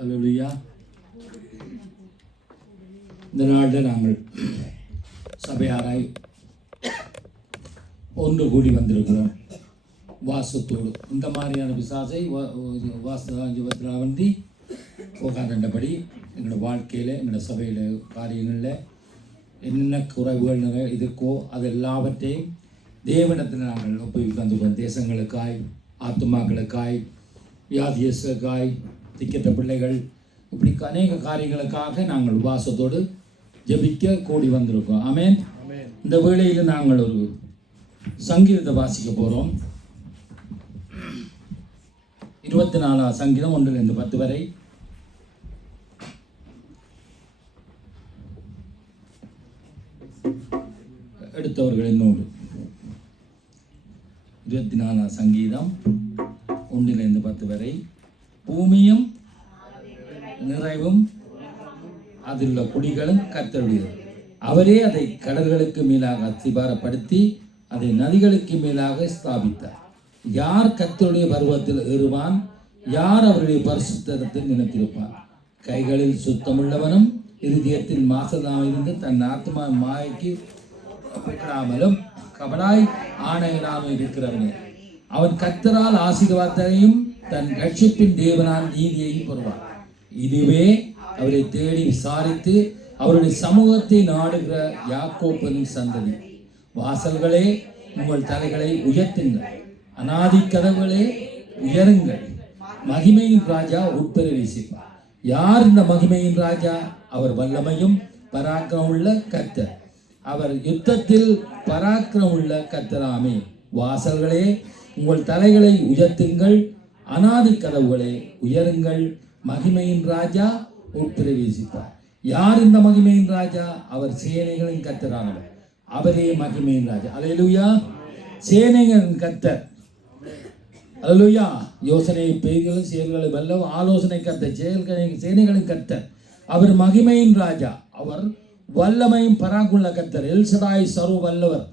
அல்லேலூயா. இந்த நாளில் நாங்கள் சபையாராய் ஒன்று கூடி வந்திருக்கிறோம் வாசத்தோடு. இந்த மாதிரியான பிசாசை வாசத்தில் வந்து போகாதபடி எங்களோட வாழ்க்கையில் எங்களோட சபையில் காரியங்களில் என்னென்ன குறைவுகள் இருக்கோ அது எல்லாவற்றையும் தேவனத்தில் நாங்கள் ஒப்புவிக்கிறோம். தேசங்களுக்காய், ஆத்துமாக்களுக்காய், வியாதியஸ்களுக்காய், திக்கெட்ட பிள்ளைகள், இப்படி அநேக காரியங்களுக்காக நாங்கள் உபாசத்தோடு ஜெபிக்க கூடி வந்திருக்கோம். ஆமென். இந்த வேளையில் நாங்கள் ஒரு சங்கீதத்தை வாசிக்க போகிறோம். 24 சங்கீதம் 1-10 வரை. எடுத்தவர்கள் என்னோடு 24 சங்கீதம் 1-10 வரை. பூமியும் நிறைவும் அதிலுள்ள குடிகளும் கர்த்தருடையது. அவரே அதை கடல்களுக்கு மேலாக அஸ்திபாரப்படுத்தி அதை நதிகளுக்கு மேலாக ஸ்தாபித்தார். யார் கர்த்தருடைய பர்வத்தில் ஏறுவான்? யார் அவருடைய பரிசுத்தத்தில் நினைத்திருப்பான்? கைகளில் சுத்தமுள்ளவனும் இருதயத்தில் மாசதாமிருந்து தன் ஆத்மா மாயைக்கு ஒப்பிடாமலும் கபடாய் ஆணையினாலும் இருக்கிறவனே. அவன் கர்த்தரால் ஆசீர்வாதத்தையும் தன் ரட்சிப்பின் தேவனால் நீதியையும் பெறுவான். இதுவே அவரை தேடி விசாரித்து அவருடைய சமூகத்தை நாடுகிற யாக்கோப்பின் சந்ததி. வாசல்களே, உங்கள் தலைகளை உயர்த்துங்கள், அநாதி கதவுகளே உயருங்கள். மகிமையின் ராஜா உட்பிரவேசிப்பார். யார் இந்த மகிமையின் ராஜா? அவர் வல்லமையும் பராக்கிரம் உள்ள கர்த்தர். அவர் யுத்தத்தில் பராக்கிரம் உள்ள கர்த்தராமே. வாசல்களே, உங்கள் தலைகளை உயர்த்துங்கள், அநாதி கதவுகளே உயருங்கள். மகிமையின் ராஜா உட்பிரவேசிப்பார். யார் இந்த மகிமையின் ராஜா? அவர் சேனைகளின் கர்த்தரானவர். அவரே மகிமையின் ராஜா. அல்லேலூயா. சேனைகளின் கர்த்தர். அல்லேலூயா. யோசனை பெய்களும் செயல்களை வல்ல ஆலோசனை கர்த்தர், சேனைகளின் கர்த்தர். அவர் மகிமையின் ராஜா. அவர் வல்லமையும் பராக்குள்ள கர்த்தர். எல்சடாய் சர்வ வல்லவர்,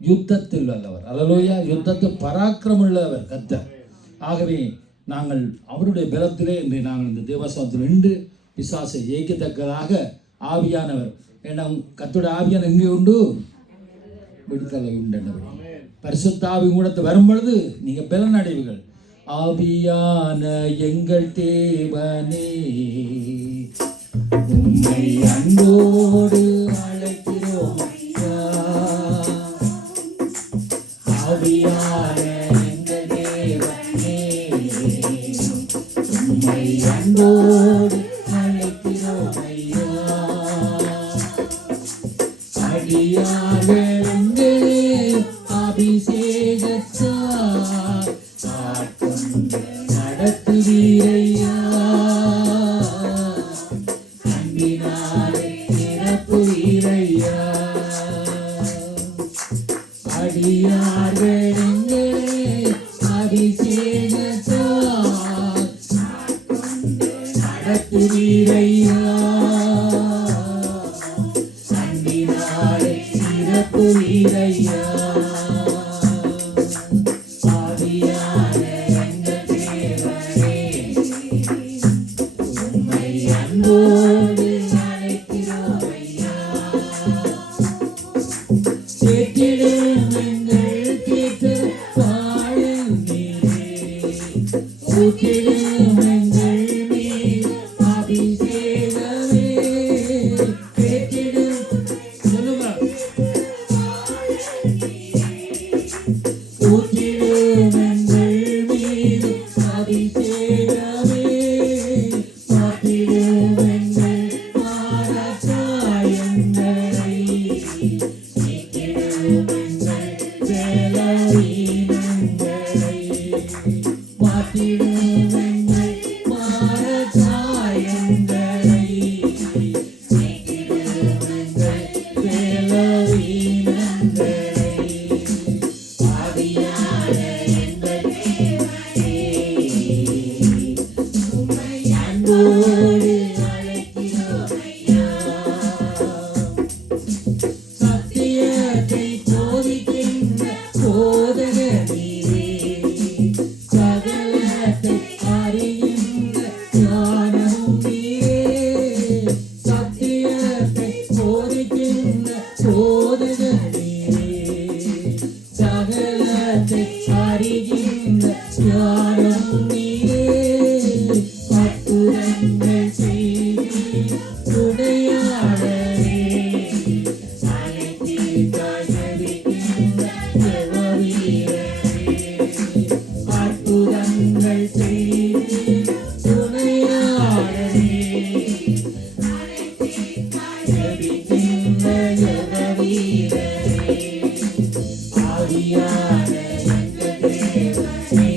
யுத்தத்தில் வல்லவர். அல்லேலூயா. யுத்தத்தில் பராக்கிரம் உள்ளவர் கர்த்தர். ஆகவே நாங்கள் அவருடைய பலத்திலே இன்று நாங்கள் இந்த தேவசனத்தில் நின்று பிசாசை ஜெயிக்கத்தக்கதாக ஆவியானவர், ஏன்னா கர்த்தருடைய ஆவியான எங்கே உண்டு? விடுதலை உண்டு. பரிசுத்த ஆவி கூடத்து வரும் பொழுது நீங்க பலன் அடைவீர்கள். ஆவியான எங்கள் தேவனே, உம்மை அன்போடு அழைக்கிறோம். ஆவியான எங்கள் தேவனே, உம்மை அன்போடு அழைக்கிறோம் ஐயா. அடியார்கள் அபிஷேகத்தார் ஆட்கொண்டு நடத்துவீரையா. அன்பினாலே நிரப்புவீரையா. அடியார்கள் அபிஷேகத்தார் ஆட்கொண்டு நடத்துவீரையா. அன்பினாலே நிரப்புவீரையா. God. ஞானம் நீரே அற்புதங்கள் செய்தீர் துணையாளரே அனைத்தீர்க்காய் ஜெபிக்கின்ற ஜெபவீரரே அற்புதங்கள் செய்தீர் துணையாளரே ஜெபிக்கின்ற ஜெபவீரரே ஆவியான எங்கள் தேவனே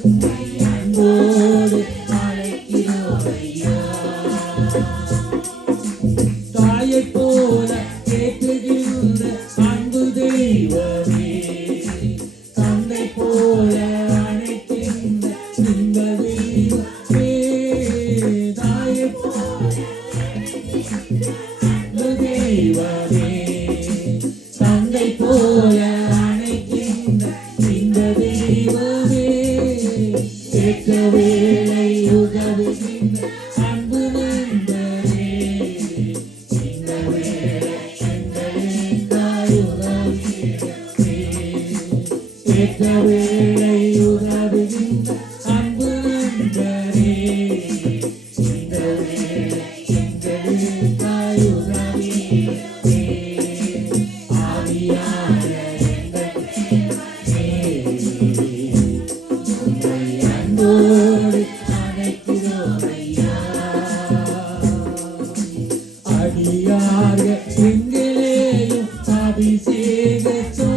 உம்மை அன்போடு அழைக்கிறோம் ஐயா தாயைப் போல கேட்டுகின்ற அன்பு தெய்வமே தந்தை போல அழைக்கின்ற இந்த தெய்வமே தாயைப் போல அன்பு தெய்வமே தந்தை போல அழைக்கின்ற இந்த தெய்வமே கேட்க வேளை உதவுகின்ற அன்பு நண்பரே இந்த வேளை எங்களுக்காய் உதவுகிறதே கேட்க வேளை உதவுகின்ற அன்பு நண்பரே இந்த வேளை எங்களுக்காய் உதவுகிறதே ஆவியான எங்கள் தேவனே உம்மை அன்போடு அழைக்கிறோம் ஐயா அடியார்கள் எங்களையும் அபிஷேகத்தால்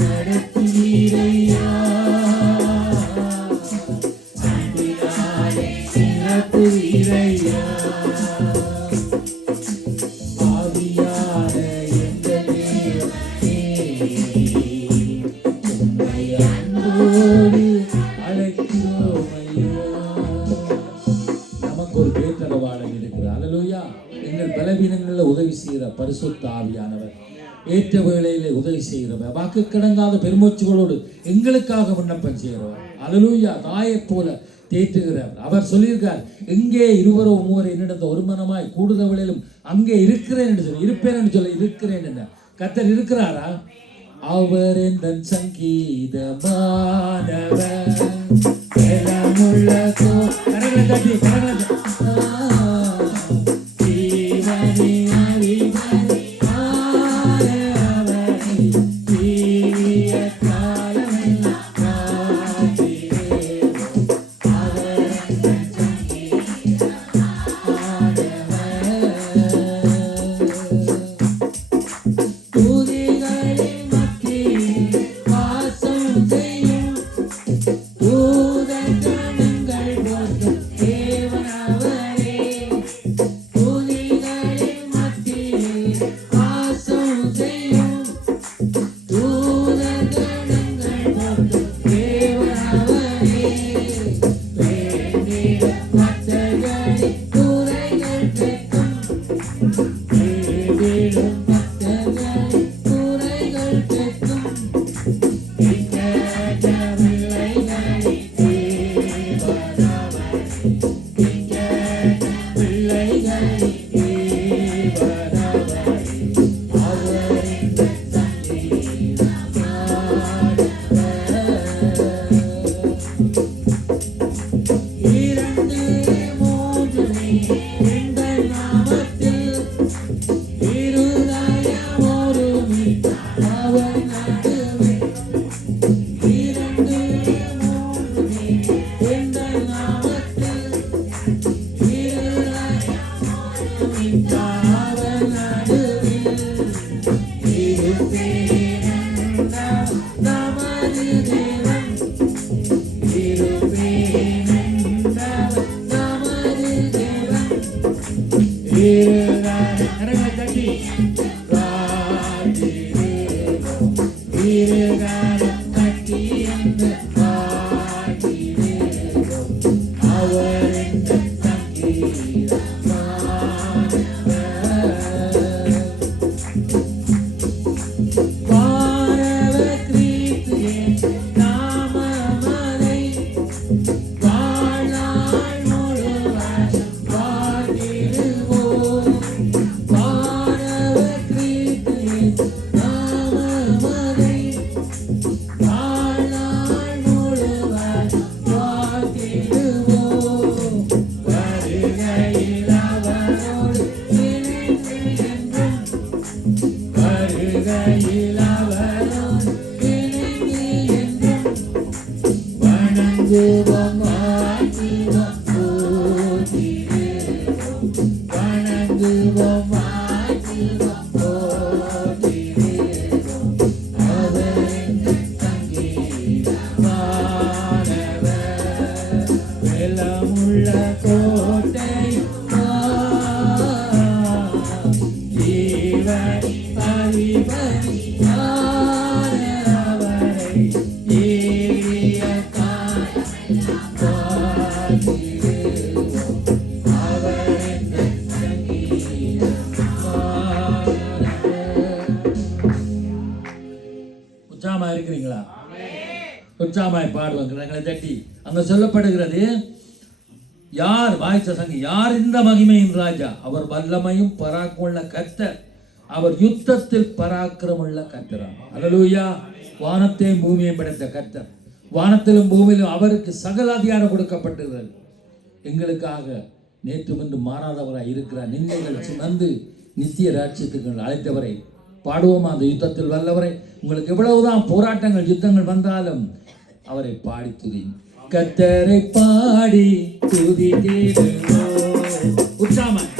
நடத்துவீரையா அன்பினாலே நிரப்புவீரையா ஆவியான எங்கள் தேவனே உம்மை அன்போடு அழைக்கிறோம் ஐயா நமக்கு ஒரு பேத்தளவாளன் இருக்கிறார் அல்லேலூயா எங்கள் பலவீனங்களில் உதவி செய்கிற பரிசுத்த ஆவியானவர் ஏற்ற வேளையிலே உதவி செய்கிறவர் வாக்கு கடங்காத பெருமூச்சுகளோடு எங்களுக்காக விண்ணப்பம் செய்கிறவர் அல்லேலூயா தாயைப் போல தேற்றுகிறார் அவர் சொல்லியிருக்கார் எங்கே இருவரோ மூவரை என்னிடத்த ஒரு மனமாய் கூடுத வேளையிலும் அங்கே இருக்கிறேன் என்று சொல்லி இருப்பேன் என்று சொல்லி இருக்கிறேன் என்ன கர்த்தர் இருக்கிறாரா அவர் எந்தன் சங்கீதமானவர் எலமுள்ள கரங்களை தட்டி ஜீவனே அறிவனே ஆரவனே தீய காலமெல்லாம் காத்திரேனோ அவர் எந்தன் சங்கீதமானவர் துதிகளின் மத்தியில் வாசம் செய்யும் தூதகணங்கள் போற்றும் தேவனவரே துதிகளின் மத்தியில் வாசம் செய்யும் தூதகணங்கள் போற்றும் தேவனவரே வேண்டிட பக்தர்களின் குறைகள் கேட்கும் வேண்டிடும் பக்தர்களின் குறைகள் கேட்கும் இங்கேற்ற பிள்ளைகளின் தேவனவரே இங்கேற்ற பிள்ளைகளின் தேவனவரே அவர் எங்கள் சங்கீதமானவர் இரண்டு மூன்று எங்கள் நாமத்தில் இருதயம் ஒருமி அவர் நடுவே இரண்டு மூன்று எங்கள் நாமத்தில் இருதயம் ஒருமி அவர் நடுவில் இருப்பேன் நமது தேவன் இருப்பேன் நமது தேவன் கரங்களை தட்டி காத்திரேனோ இருகாலம் தட்டி என்று காத்திரேனோ அவர் எங்கள் சங்கீதமானவர் பாரவ கிறிஸ்துவே வணங்குவோம் வாழ்த்துவோம் போற்றிடுவோம் வணங்குவோம் வாழ்த்துவோம் போற்றிடுவோம் அவரின் சங்கீதமானவர் வெள்ளமுள்ள கோட்டை ஜீவன் அதிபதியானவரை ஏறிய காத்திடுவோம் அவரின் சங்கீதமானவர். உற்சாகமா இருக்கிறீங்களா? உற்சாகமாய் பாடுவாங்க கரங்களை தட்டி. அங்க சொல்லப்படுகிறது, யார் வாய்ச்ச சங்கி, யார் இந்த மகிமையின் ராஜா? அவர் வல்லமையும் பராக்கிரமுள்ள கர்த்தர், அவர் யுத்தத்தில் பராக்கிரமுள்ள கர்த்தராம். அல்லேலூயா. வானத்தையும் பூமியையும் படைத்த கர்த்தர், வானத்திலும் பூமியிலும் அவருக்கு சகல அதிகாரம் கொடுக்கப்பட்டிருக்கிறது. எங்களுக்காக நேற்று வந்து மாறாதவராய் இருக்கிறார். நிந்தைகள் சுமந்து நித்திய ராட்சியத்துக்கு அழைத்தவரை பாடுவோமா? அந்த யுத்தத்தில் வல்லவரை. உங்களுக்கு எவ்வளவுதான் போராட்டங்கள் யுத்தங்கள் வந்தாலும் அவரை பாடி துதி, கர்த்தரை பாடி துதி தேடுவோம். உற்சாகமாய்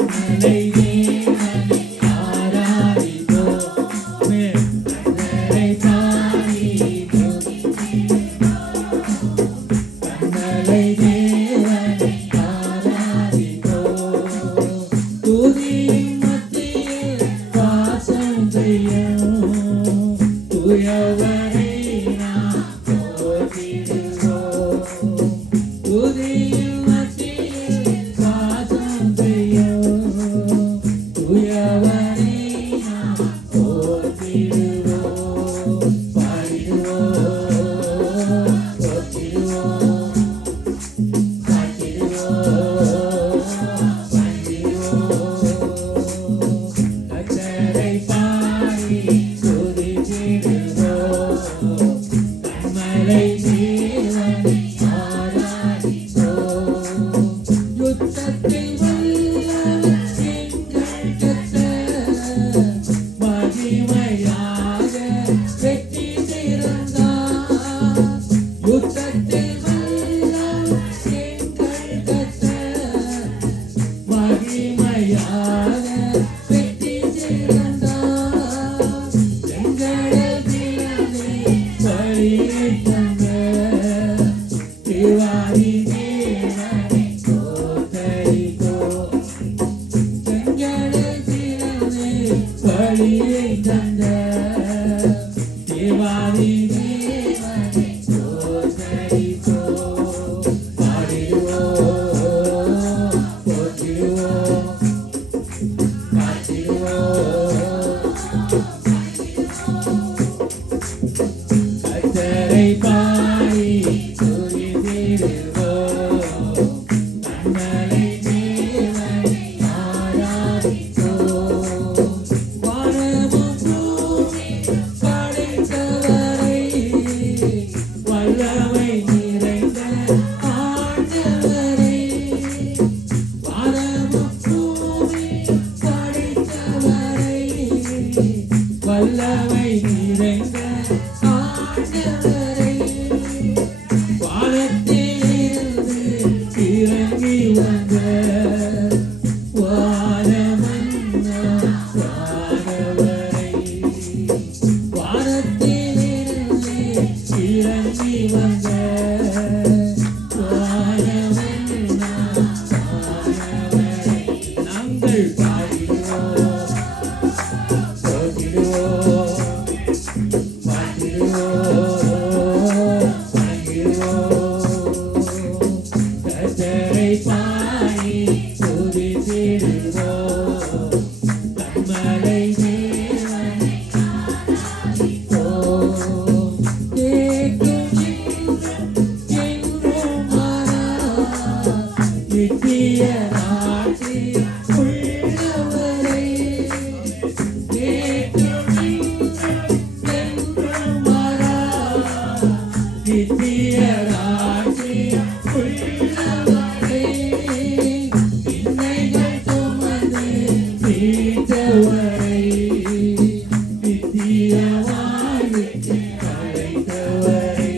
வாழ்வுக்கு அழைத்தவரை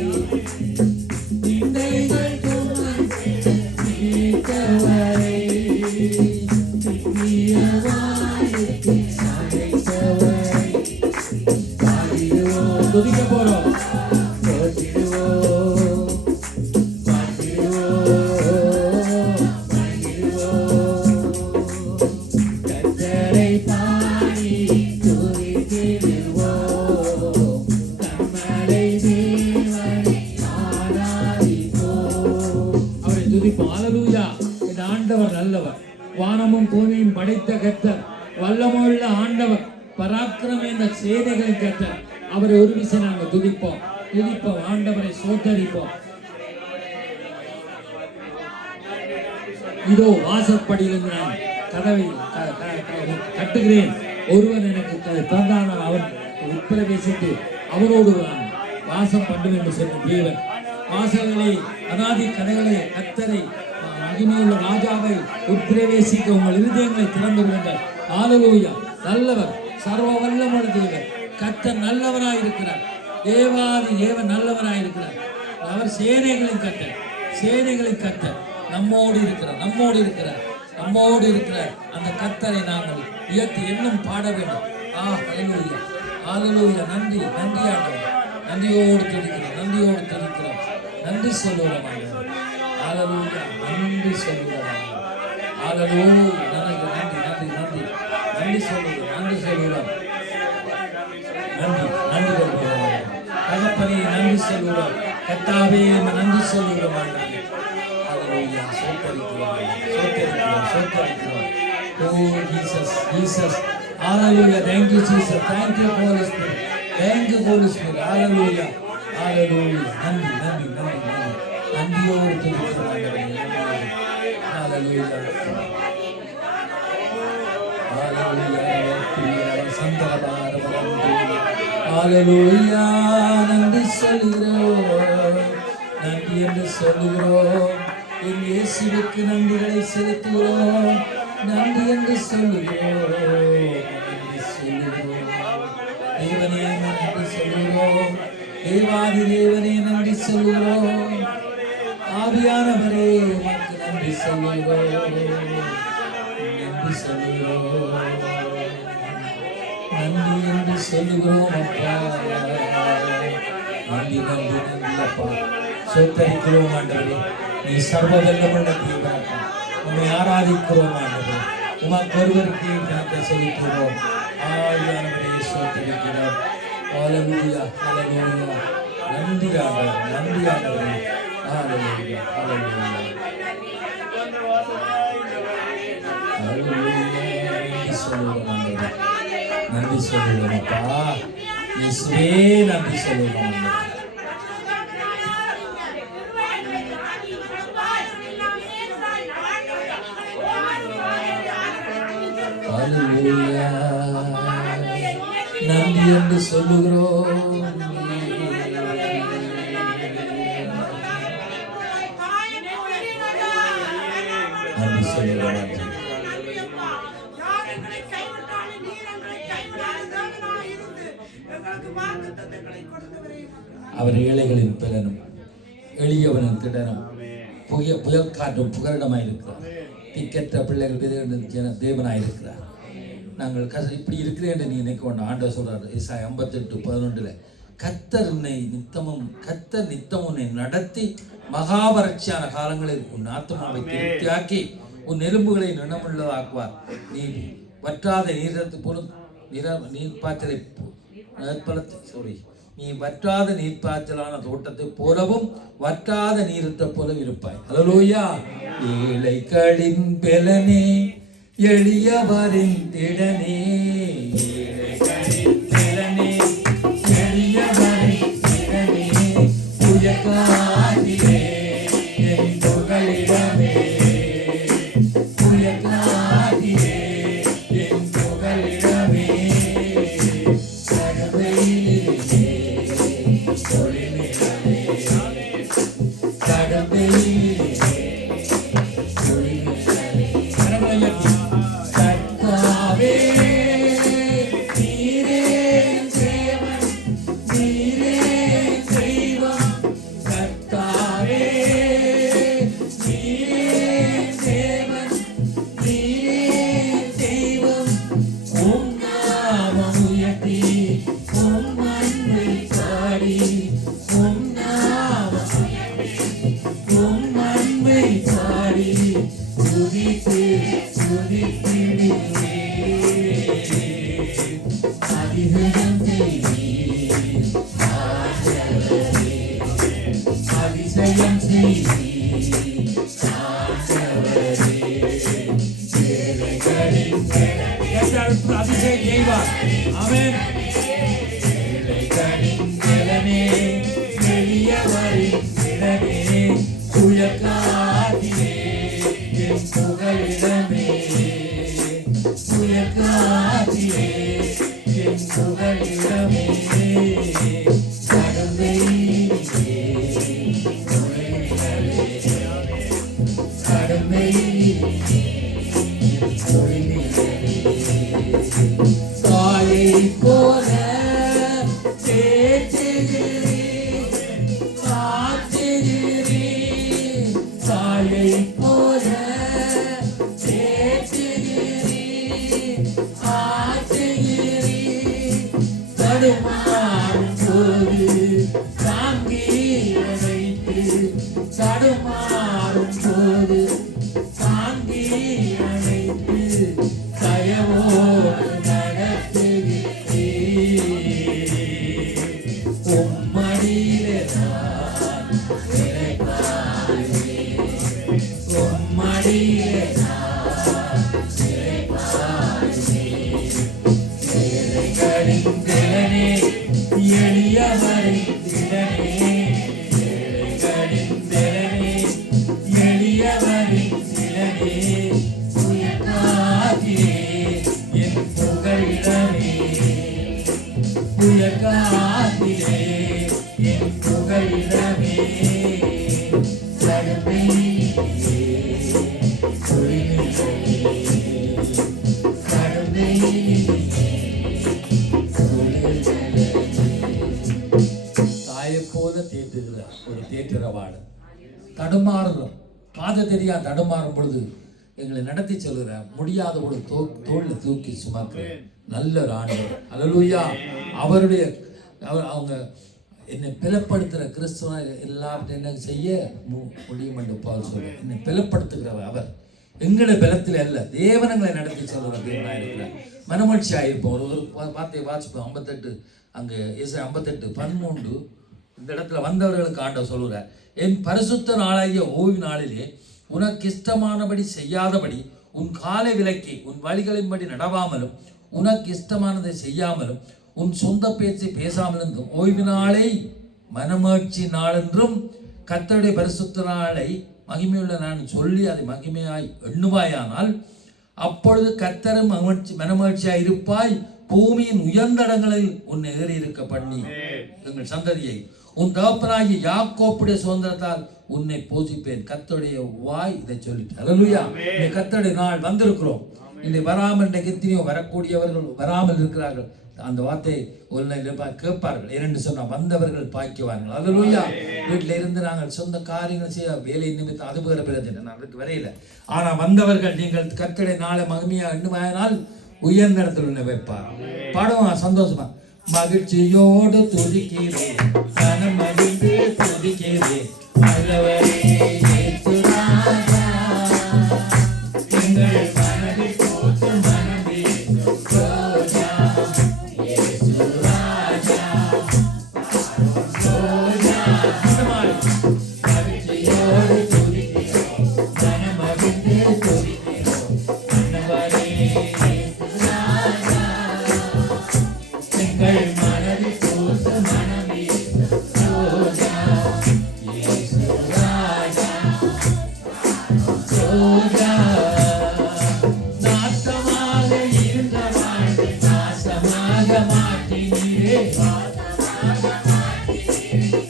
நிந்தைகள் நல்லவர். வானமும் பூமியும் படைத்த கர்த்தர், வல்லமுள்ள ஆண்டவர், பராக்கிரம இந்த சேனைகளின் கர்த்தர். அவரை ஒரு விஷயம் நாங்கள் துதிப்போம், ஆண்டவரை சோத்தரிப்போம். இதோ வாசற்படியிலிருந்து நான் கதவை கட்டுகிறேன், ஒருவன் எனக்கு தந்தான், அவன் உட்பிரவேசித்து அவரோடு வாசம் பண்ணும் என்று சொன்ன தேவன். வாசல்களை, அனாதி கதைகளை, கர்த்தரை, மகிமையுள்ள ராஜாவை உட்பிரவேசிக்க உங்கள் இருதயங்களை திறந்து விடுங்கள். ஹல்லேலூயா. நல்லவர், சர்வ வல்லமுள்ள தேவன் கர்த்தர் நல்லவராயிருக்கிறார். தேவாதி தேவன் நல்லவராயிருக்கிறார். அவர் சேனைகளின் கர்த்தர் நம்மோடு இருக்கிறார். அந்த கர்த்தரை நாங்கள் உயர்த்தி இன்னும் பாட வேண்டும். ஹல்லேலூயா. நன்றி ஆண்டவரே. நன்றியோடு துதிக்கிறோம். நன்றி சொல்லுகிறோம் ஆண்டவரே. ஹல்லேலூயா. நன்றி சொல்லுகிறோம். ஹல்லேலூயா. நன்றி சொல்லுகிறோம். தகப்பனே நன்றி சொல்லுகிறோம். கர்த்தாவே நன்றி சொல்லுகிறோம் ஆண்டவரே. ஹல்லேலூயா. சோத்தரிக்கிறோம். Oh Jesus. Hallelujah. Thank you Jesus. Thank you Holy Spirit. Hallelujah. நன்றியோடு துதிக்கிறோம் ஆண்டவரே. Hallelujah. Hallelujah. நன்றி என்று சொல்லுகிறோம். என் இயேசுவுக்கு நன்றிகளை செலுத்துகிறோம். நன்றி என்று சொல்லுகிறோம். தேவனே நன்றி சொல்லுகிறோம். தேவாதி தேவனே நன்றி சொல்லுகிறோம். ஆவியானவரே உமக்கு நன்றி சொல்லுகிறோம். நன்றி என்று சொல்லுகிறோம் அப்பா. நன்றி அப்பா. சோத்தரிக்கிறோம் ஆண்டவரே. நீ சர்வ வல்லமுள்ள தேவன். உம்மை ஆராதிக்கிறோம் ஆண்டவரே. உமக்கு ஒருவருக்கே கனத்தை செலுத்துகிறோம். ஆவியானவரே சோத்தரிக்கிறோம். ஹல்லேலூயா. நன்றி ஆண்டவரே. ஹல்லேலூயா. நன்றி சொல்லுகிறோம் அப்பா. இயேசுவே நன்றி சொல்லுகிறோம். ஹல்லேலூயா. நன்றி என்று சொல்லுகிறோம். நன்றி சொல்லுகிறோம். அவர் ஏழைகளின் பிறனும் எளியவனின் திடனும் புயல் காற்றும் புகலிடமாயிருக்கிறார். திக்கற்ற பிள்ளைகள் தேவனாயிருக்கிறார். நாங்கள் இப்படி இருக்கிறேன் என்று நீ நினைக்க வேண்டாம். ஆண்டவர் சொல்றாரு ஏசாயா 58:11 கர்த்தர் நித்தமும் உன்னை நடத்தி மகாவறட்சியான காலங்களில் உன் ஆத்மாவை திருப்தியாக்கி உன் எலும்புகளை நினமுள்ளதாக்குவார். நீ வற்றாத நீ வற்றாத நீர்ப்பாய்ச்சலான தோட்டத்தை போலவும் வற்றாத நீரத்தை போல இருப்பாய். ஹல்லேலூயா. ஏழைகளின் பெலனே, எளியவரின் திடனே, ஏழைகளின் பெலனே, எளியவரின் திடனே, புயக்காதிலே என் புகலிடமே, புயக்காதிலே என் புகலிடமே, அதிசயம் செய்தி செய்வார். ஆமென். பலனே எளியவரின் திறனே சுயக்காதிலே என் புகழிடமே சுயக்காதிலே என் புகழிடமே கடமை கடமை தாயை போல தாயை போல தடுமாறும் போது தாங்கி அழைத்து தடுமாறும் போது தாங்கி அழைத்து தயவோடு நடத்துகிறே உம்மடியிலே நான் இளைப்பாறுவேன் உம்மடியிலே நான் இளைப்பாறுவேன் ஏழைகளின் திறனே எளியவரின் திறனே ஏழைகளின் திறனே எளியவரின் திறனே உயர்காதிலே என் புகழிடமே உயர்காதிலே என் புகழிடமே கடமை கடமை தாயை போல தேற்றுகிற ஒரு தேற்றரவாளர் தடுமாறுறோம் பாத தெரியா தடுமாறும் பொழுது எங்களை நடத்தி சொல்லுற முடியாத ஒரு தோல்ல தூக்கி சுமக்கிற நல்ல ஒரு ஆண்டவர். அல்லேலூயா. அவருடைய அவங்க என்னை பிளப்படுத்துகிற கிறிஸ்துவ எல்லாத்தையும் என்ன செய்ய முடியும் என்று பால் சொல்ல என்னை பிளப்படுத்துகிறவர் அவர். எங்களை பலத்தில் அல்ல, தேவனங்களை நடத்தி சொல்லுற தேவனாக இருக்கிறார். மனமகிழ்ச்சியாக இருப்போம். ஒரு வார்த்தையை வாசிப்போம். 58 அங்கே 58:13 இந்த இடத்துல வந்தவர்களுக்கு ஆண்டவர் சொல்லுறார், என் பரிசுத்த நாளாகிய ஓய்வு நாளிலே உனக்கு இஷ்டமானபடி செய்யாதபடி உன் காலை விலக்கி உன் வழிகளின்படி நடவாமலும் உனக்கு இஷ்டமானதை செய்யாமலும் உன் சொந்த பேச்சை பேசாமல் இருந்தும் ஓய்வு நாளை மனமகிழ்ச்சி நாளென்றும் கர்த்தருடைய பரிசுத்த நாளை மகிமையுள்ள நான் சொல்லி அதை மகிமையாய் எண்ணுவாயானால் அப்பொழுது கர்த்தரும் மனமகிழ்ச்சியாய் இருப்பாய். பூமியின் உயர்ந்த இடங்களில் உன்னை ஏறி இருக்க பண்ணி எங்கள் சந்ததியை உன் தகப்பனாகிய யாக்கோப்புடைய சுதந்திரத்தால் உன்னை போஷிப்பேன். கர்த்தருடைய வாய் இதை சொல்லிட்டு. அல்லேலூயா. இந்த கர்த்தருடைய நாள் வந்திருக்கிறோம். இன்னை வராமல் இன்றைக்கு எத்தனையோ வரக்கூடியவர்கள் வராமல் இருக்கிறார்கள். அந்த வார்த்தையை ஒரு கேட்பார்கள். இரண்டு சொன்னா வந்தவர்கள் பாய்க்குவார்கள். அல்லேலூயா. வீட்டில் இருந்து நாங்கள் சொந்த காரியங்கள் செய்ய வேலை நிமித்தம் அது வேற பிறகு நான் அதுக்கு வரையில. ஆனா வந்தவர்கள் நீங்கள் கர்த்தருடைய நாளை மகிமையா எண்ணுமாயினால் உயர்ந்த இடத்துல உன்னை வைப்பார். பாடுவா சந்தோஷமா. மகிழ்ச்சியோடு துதிக்கிறேன் மனம் மகிழ்ந்து துதிக்கிறேன் நல்லவரே இயேசு ராஜா எங்கள் மனதில் போட்டு மனமே ரோஜா இயேசு ராஜா ரோஜா. மகிழ்ச்சியோடு துதிக்கிறோம் மனம் மகிழ்ந்து துதிக்கிறோம் நல்லவரே இயேசு ராஜா எங்கள் மனதில் போட்டு மனமே ரோஜா இயேசு ராஜா ரோஜா. நாசமாக இருந்த வாழ்க்கை நாசமாக மாற்றினீரே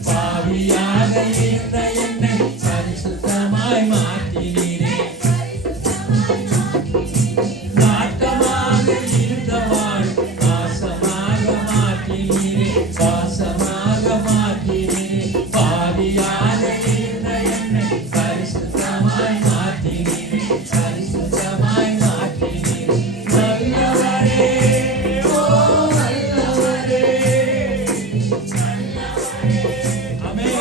பாவியாக இருந்த என்னை பரிசுத்தமாய் மாற்றினீரே. நாட்டமாக இருந்த வாழ்க்கை நாசமாக மாற்றினீரே பாசமாக மாற்றினீரே பாவியாக இருந்த என்னை பரிசுத்தமாய் மாற்றினீரே பரிசுத்தமாய் மாற்றினீரே. நல்லவரே ஓ நல்லவரே ஆமென்.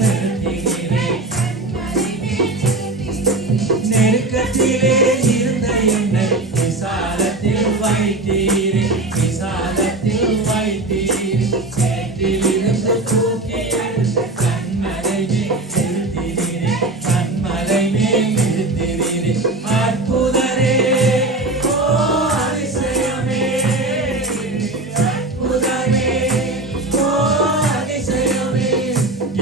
நிறுத்தினீரே. நெருக்கத்திலே இருந்த என்னை விசாலத்தில் வைத்தீரே, விசாலத்தில் வைத்தீரே. சேற்றிலிருந்து தூக்கி எடுத்து கண்மலை மேல் நிறுத்தினீரே, கண்மலை மேல் நிறுத்தினீரே. அற்புதரே, ஓ அதிசயமே, அற்புதமே, ஓ அதிசயமே.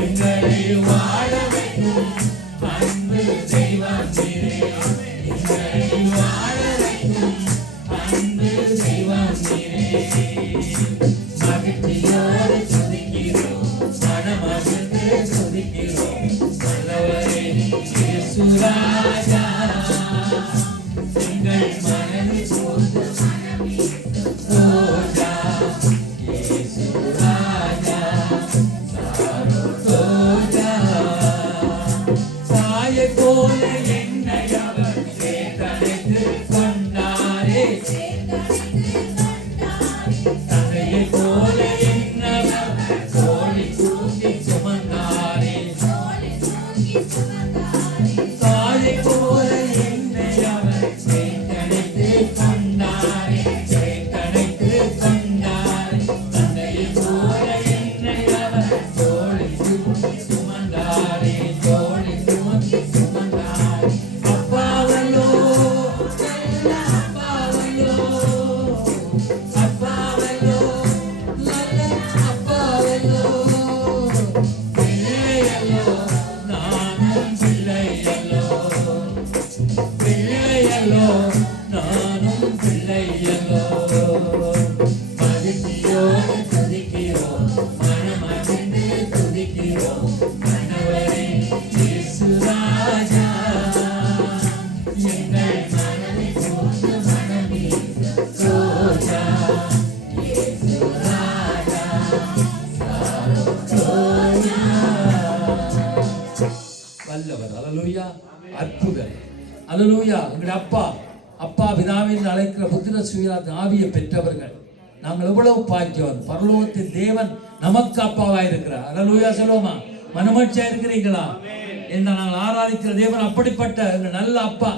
எங்களை வாழ வைக்கும் அன்பு தெய்வம் நீரே, எங்களை வாழ வைக்கும் அன்பு தெய்வம் நீரே. மகிழ்ச்சியோடு துதிக்கிறோம், மனமகிழ்ந்து துதிக்கிறோம். நல்லவரே இயேசு ராஜா, எங்கள் மனதில் சூழ்ந்து ரோஜா. இயேசு ராஜா, ரோஜா. தாயை போல என்னை அவர் சேர்த்தழைத்து கொண்டாரே, தந்தையை போல என்னை அவர் தோளி தூக்கி சுமந்தாரே. தாயை போல என்னை அவர் சேர்த்தழைத்து கொண்டாரே, சேர்த்தழைத்து கொண்டாரே. தந்தையை போல என்னை அவர் தோளி தூக்கி சுமந்தாரே, தோளி தூக்கி சுமந்தாரே. அப்பாவல்லோ, நல்ல அப்பாவல்லோ, அப்பாவல்லோ, நல்ல அப்பாவல்லோ. பிள்ளையல்லோ, நானும் பிள்ளையல்லோ, பிள்ளையல்லோ, நானும் பிள்ளையல்லோ. மகிழ்ச்சியோடு துதிக்கிறோம், மனமகிழ்ந்து துதிக்கிறோம். மன்னவரே இயேசு ராஜா, எங்கள் மனதில் சூழ்ந்து மனமீது ரோஜா. இயேசு ராஜா, ரோஜா. வல்லவர், அல்லேலூயா. அற்புதர், அல்லேலூயா. எங்களுடைய அப்பா, அப்பா பிதாவின் அழைக்கிற புத்திர சுவியாத் ஆவியை பெற்றவர்கள் நாங்கள் எவ்வளவு பாக்கியவன். பரலோகத்தின் தேவன் நமக்கு அப்பாவா இருக்கிறார். அல்லேலூயா சொல்லுவோமா? மனமகிழ்ச்சியா இருக்கிறீங்களா? என்ன நாங்கள் ஆராதிக்கிற தேவன் அப்படிப்பட்ட எங்கள் நல்ல அப்பா,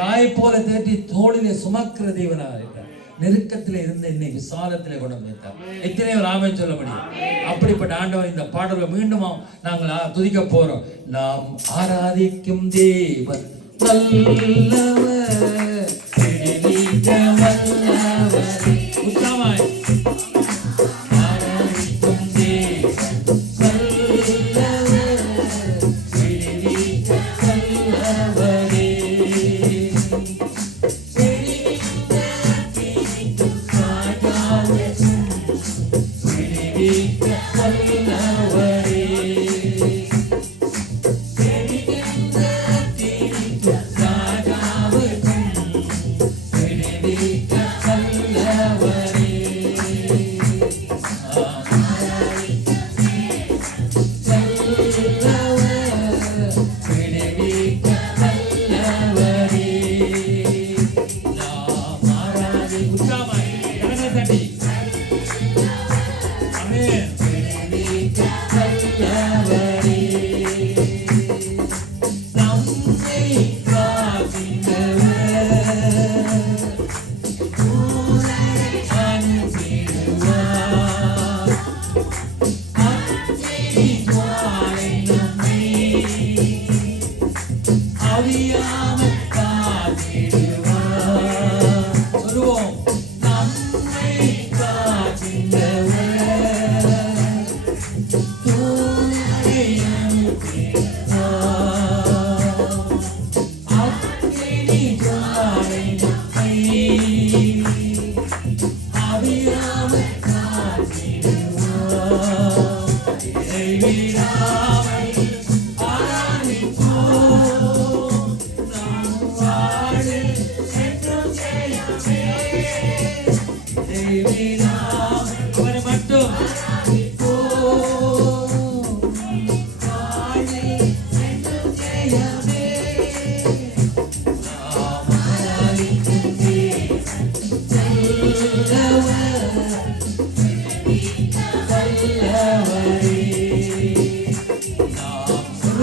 தாயை போல தேற்றி தோளிலே சுமக்கிற தேவனாக இருக்கிறார். நெருக்கத்தில் இருந்து என்னை விசாலத்திலே கொண்டு வைத்தார். எத்தனை ஒரு ஆமென் சொல்ல முடியும்? அப்படிப்பட்ட ஆண்டவர் இந்த பாடலை மீண்டும் நாங்கள் துதிக்க போறோம். நாம் ஆராதிக்கும் தேவன் வல்லவர், விடுவிக்க வல்லவர். உத்தமாய் ஆராதிக்கும் தேவன் வல்லவர், விடுவிக்க வல்லவரே.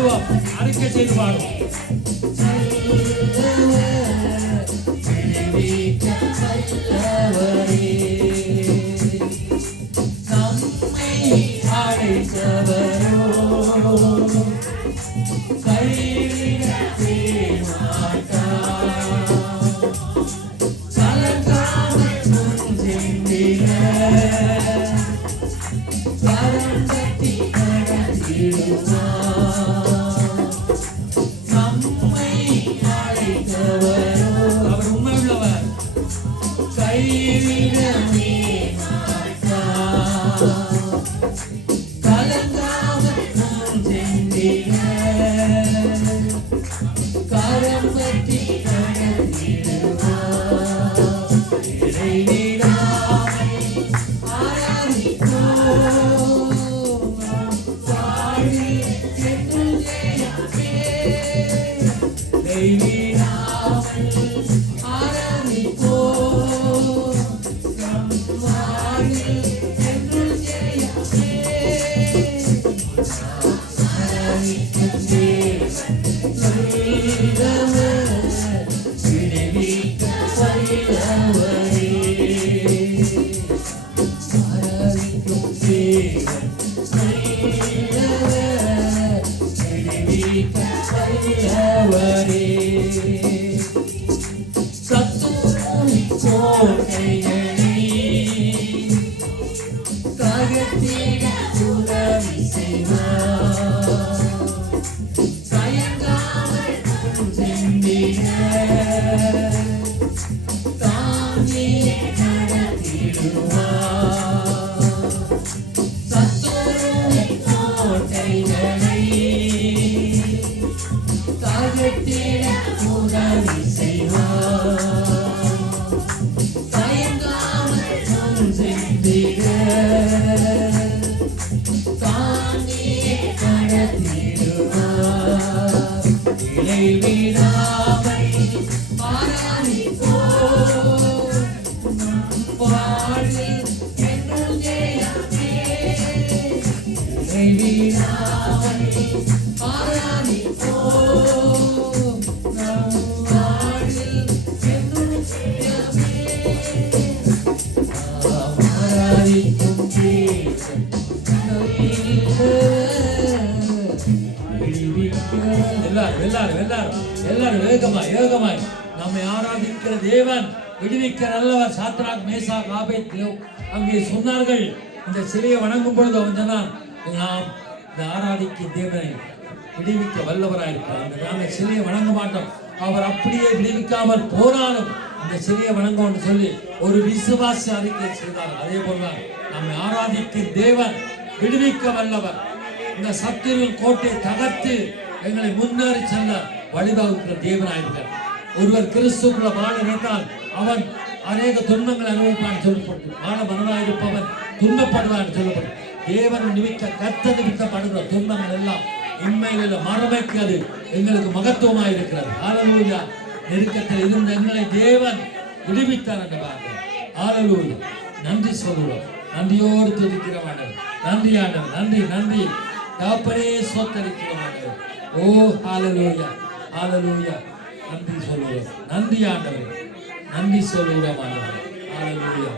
பாடுவோம், அறிக்கை செய்து பாடுவோம். அவர் உண்மையுள்ளவர், கைவிடவே கலங்காமல் சென்றிட கரம் பற்றி எல்லாரும் வேகமாய் நம்மை ஆராதிக்கிற தேவன் விடுவிக்க நல்லவர். சாத்ராக், மேசாக், ஆபேத்நேகோ அங்கே சொன்னார்கள். இந்த சிலையை வணங்கும் பொழுது அவன் சொன்னான், நாம் இந்த ஆராதிக்கும் தேவனை விடுவிக்க வல்லவராயிருப்பார். நாங்கள் சிலையை வணங்க மாட்டோம், அவர் அப்படியே விடுவிக்காமல் போனாலும் இந்த சிலையை வணங்கோன்னு சொல்லி ஒரு விசுவாச அறிக்கை செய்தார்கள். அதே போலதான் நம்மை ஆராதிக்கும் தேவன் விடுவிக்க வல்லவர். இந்த சத்துருவின் கோட்டை தகர்த்து எங்களை முன்னேறி செல்ல வழிவகுக்கிற தேவனாயிருக்கிறார். ஒருவர் கிறிஸ்துக்குள்ள வாழ நினைத்தால் அவன் அநேக துன்பங்கள் அனுபவிப்பான் சொல்லப்பட்டு, வாழ மனதாயிருப்பவன் துன்பப்படுவான் சொல்லப்பட்டு, தேவன் நிமித்த கர்த்தர் நிமித்தப்படுகிற துன்பங்கள் எல்லாம் உண்மையில மறுமைக்கு அது எங்களுக்கு மகத்துவமாக இருக்கிறது. ஹல்லேலூயா. நெருக்கத்தில் இருந்த எங்களை தேவன் விடுவித்தார் என்று பார்க்கிறோம். ஹல்லேலூயா. நன்றி சொல்லுவோம், நன்றியோடு துதிக்கிறோம் ஆண்டவர். நன்றி ஆண்டவர், நன்றி நன்றி தகப்பனே, சோத்தரிக்கிறோம் ஆண்டவர். ஓ ஹல்லேலூயா, ஹல்லேலூயா. நன்றி சொல்லுவோம், நன்றி ஆண்டவர், நன்றி சொல்லுவோம் ஆண்டவர். ஹல்லேலூயா.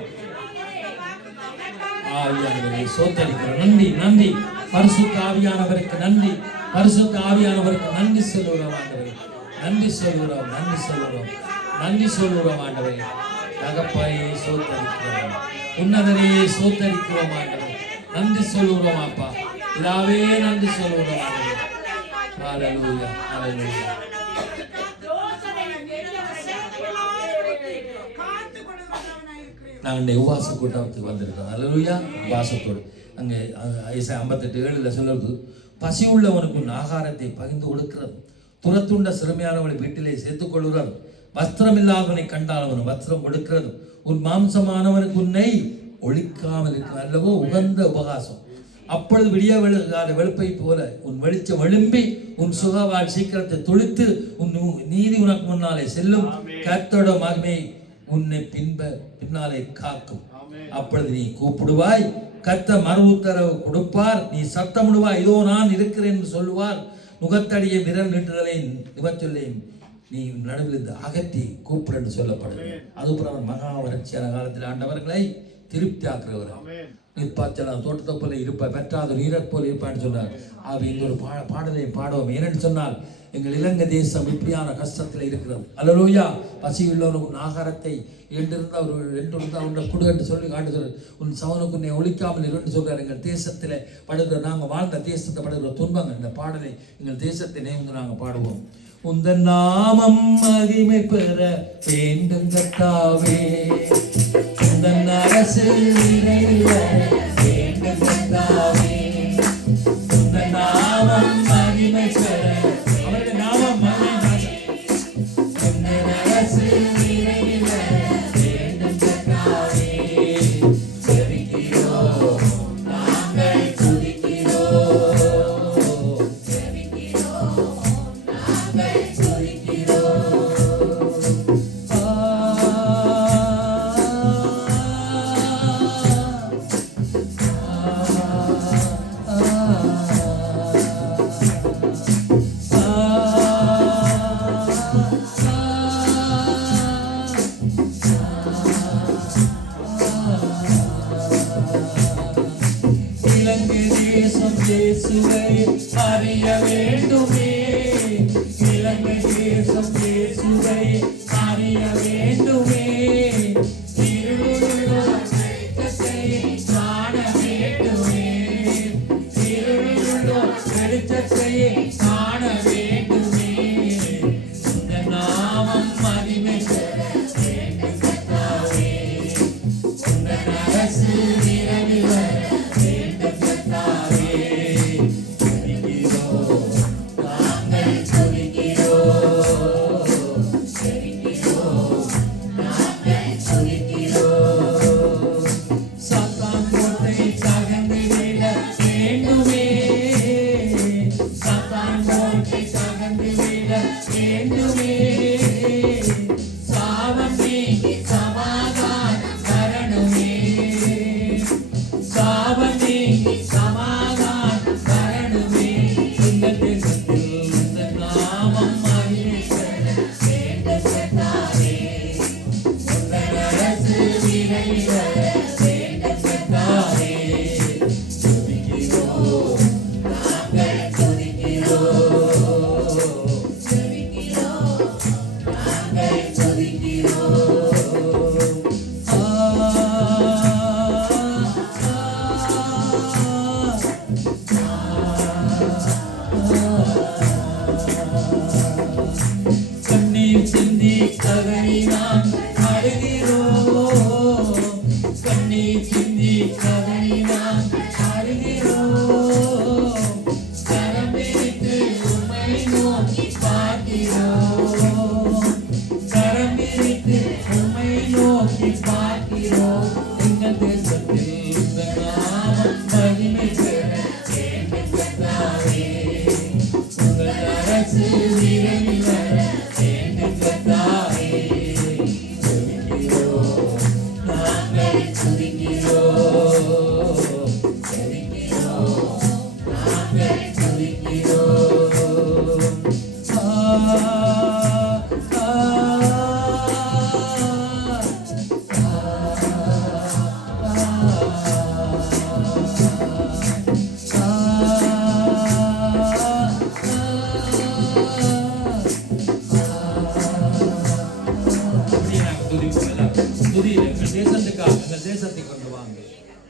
ஆவியானவரை சோத்தரிக்கிறோம். நன்றி நன்றி பரிசுத்த ஆவியானவருக்கு நன்றி, பரிசுத்த ஆவியானவருக்கு நன்றி சொல்லுவோம் ஆண்டவரே. நன்றி சொல்லுவோம், நன்றி சொல்லுவோம், நன்றி சொல்லுவோம் ஆண்டவரே. தகப்பையே சோத்தரிக்கிறோம், உன்னதரே சோத்தரிக்கிறோம் ஆண்டவரே. நன்றி சொல்லுவோம் அப்பா, இதாவே நன்றி சொல்லுவோம் ஆண்டவரே. ஹல்லேலூயா, ஹல்லேலூயா. நாங்கள் உபவாச கூட்டத்துக்கு வந்திருக்கோம். ஹல்லேலூயா. உபவாசத்தோடு அங்கே 58:7 சொல்லுறது, பசி உள்ளவனுக்கு ஆகாரத்தை பகிர்ந்து கொடுக்கிறது, துரத்துண்ட சிறுமையானவனை வீட்டிலே சேர்த்துக் கொள்கிறது, வஸ்திரம் இல்லாதவனை கண்டால் அவன் வஸ்திரம் கொடுக்கிறது, உன் மாம்சமானவனுக்கு உன்னை ஒழிக்காமல் இருக்கிற அல்லவோ உகந்த உபகாசம். அப்பொழுது விடிய வெளுப்பை போல உன் வெளிச்சம் எழும்பி உன் சுகவாழ் சீக்கிரத்தை தொழித்து உன் நீதி உனக்கு முன்னாலே செல்லும். கர்த்தரோட மகிமை உன்னை பின்னாலே காக்கும். அப்பொழுது நீ கூப்பிடுவாய், கர்த்தர் மறு உத்தரவு கொடுப்பார். நீ சத்தமிடுவாய், இதோ நான் இருக்கிறேன் என்று சொல்லுவார். முகத்தடியை விரல் நீட்டுதலையும் நிபச்சொல்லையும் நீ நடுவில் இருந்து அகற்றி கூப்பிடு என்று சொல்லப்படுது. அதுபோல அவர் மகா வறட்சியான காலத்தில் ஆண்டவர்களை திருப்தி ஆக்குறவர். நிற்பாச்சல தோட்டத்தை போல இருப்ப பெற்றாத நீரற் போல இருப்பான்னு சொன்னார். ஆக இந்த ஒரு பாடலை பாடுவோம். ஏனென்று சொன்னால் எங்கள் இலங்கை தேசம் இப்படியான கஷ்டத்தில் இருக்கிறது. அல்லேலூயா. பசியுள்ளவனுக்கு ஆகாரத்தை என்றிருந்தால் ஒரு என்றிருந்தால் உன்னை கொடு என்று சொல்லி காட்டுகிறார். உன் சவனுக்கு உன்னை ஒழிக்காமல் என்று சொல்கிறார். எங்கள் தேசத்தில் படுகிற நாங்கள் வாழ்ந்த தேசத்தை படுகிற துன்பங்கள் இந்த பாடலை எங்கள் தேசத்தை நேர்ந்து நாங்கள் பாடுவோம். உந்தன் நாமம் மகிமை பெற வேண்டும் கர்த்தாவே, உந்தன் அரசு நிறைவேற வேண்டும் கர்த்தாவே, உந்தன் நாமம் மகிமை பெற அவருடைய நாமம் மகிமை உந்தன் அரசு நிறைவேற வேண்டும் கர்த்தாவே. ஜெபிக்கிறோம் நாங்கள் துதிக்கிறோம், இயேசுவை அறிய வேண்டுமே, இலங்கை தேசம் இயேசுவை அறிய வேண்டுமே, இருளுள்ள வெளிச்சத்தை காண வேண்டுமே, இருளுள்ள வெளிச்சத்தை காண வேண்டுமே, இந்த நாமம் மகிமை பெற வேண்டும் கர்த்தாவே, இந்த அரசு நிறைவேற வேண்டும் கர்த்தாவே. தேசத்தை கொண்டு வாங்க.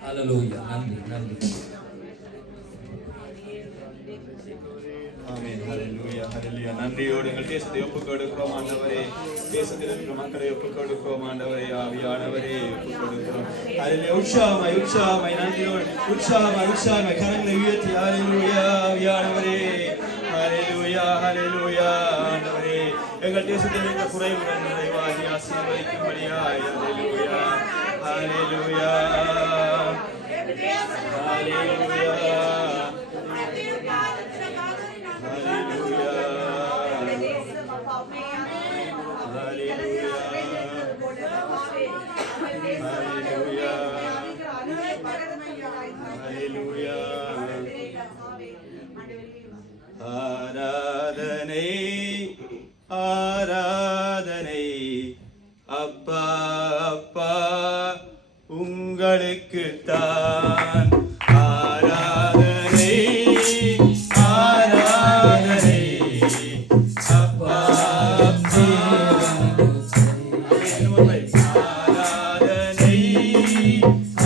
அல்லேலூயா. நன்றி நன்றி. ஆமென். ஹல்லேலூயா ஹல்லேலூயா. நன்றியோடு எங்கள் தேசத்தை ஒப்புக்கொடுக்கிறோம் ஆண்டவரே. தேசத்தில் இருக்கிற மக்களை ஒப்புக்கொடுக்கிறோம் ஆண்டவரே. ஆவியானவரே ஒப்புக்கொடுக்கிறோம். ஹல்லேலூயா. உற்சாகமாய் நன்றியோடு உற்சாகமாய் கரங்களை உயர்த்தி ஹல்லேலூயா. ஆவியானவரே ஹல்லேலூயா ஹல்லேலூயா. ஆண்டவரே எங்கள் தேசத்தில் இருக்கிற குறைவுகள் நிறைவாகி ஆசீர்வதிக்கும்படியாய் ஹல்லேலூயா ஹல்லேலூயா ஹல்லேலூயா. ஆராதனை ஆராதனை அப்பா அப்பா உங்களுக்குத்தான் ஆராதனை ஆராதனை அப்பா அப்பா ஆராதனை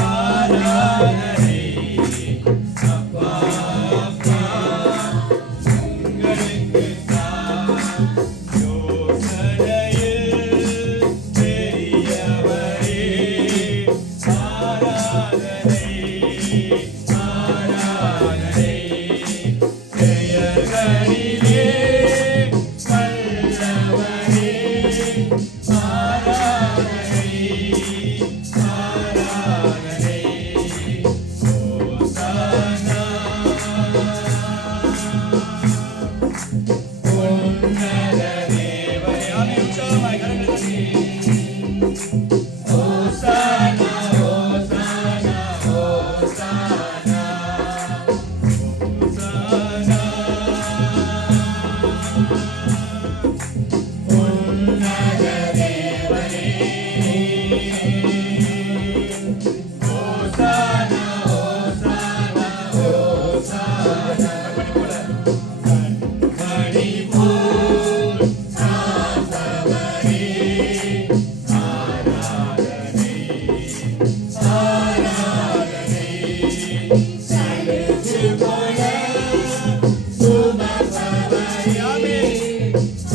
ஆராதனை அப்பா அப்பா உங்களுக்குத்தான் யோசனையில் பெரியவரே ஆராதனை ஆராதனை செயல்களிலே வல்லவரே ஆராதனை ஆராதனை ஹோசானா உன்னத தேவனே ஆமென் உற்சாகமாய் கரங்களை தட்டி ஹோசானா ஹோசானா ஹோசானா ஹோசானா உன்னத தேவனே ஹோசானா ஹோசானா ஹோசானா கண்மணி போல் காப்பவரே ஆராதனை ஆராதனை சலுகு போல சுமப்பவரே ஆமென்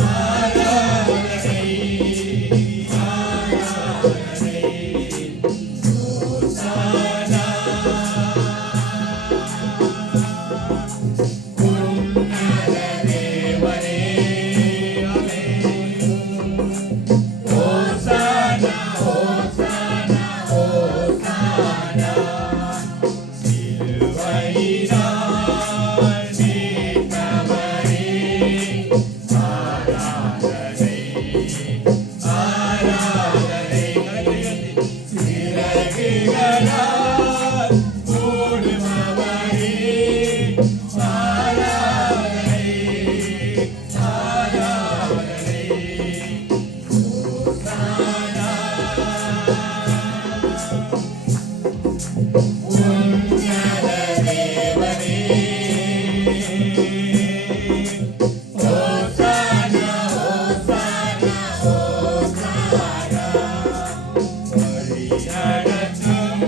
ஆராதனை ஆராதனை ஹோசானா உன்னத தேவனே ஆமென் ஹோசானா ஹோசானா ஹோசானா சிலுவையினால் மீட்டவரே ஆராதனை ஆராதனை கரங்களை உயர்த்தி சிறகுகளால் மூடுபவரே ஆராதனை ஆராதனை ஹோசானா உன்னத தேவனே ஹோசானா ஹோசானா ஹோசானா வழி நடத்தும்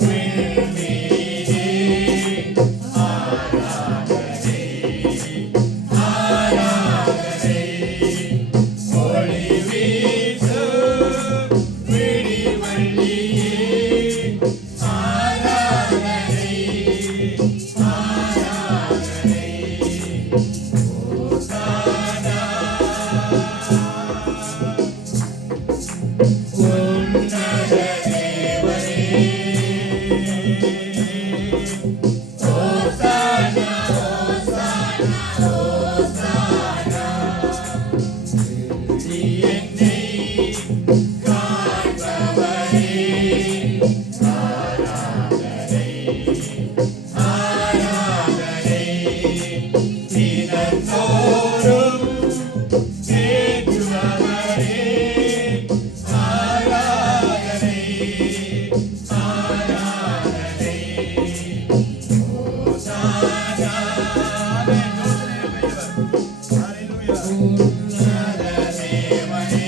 விண்மீனே ஆராதனை ஆராதனை ஒளி வீசும் விடிவெள்ளியே ஆராதனை ஆராதனை ஹோசானா உன்னத தேவனே ஹோசானா ஹோசானா ஹோசானா என்னை காண்பவரே ஆராதனை ஆராதனை தினந்தோறும் ஏற்றுபவரே ஆராதனை ஆராதனை ஹோசானா ஆமென் ஹalleluya உன்னத தேவனே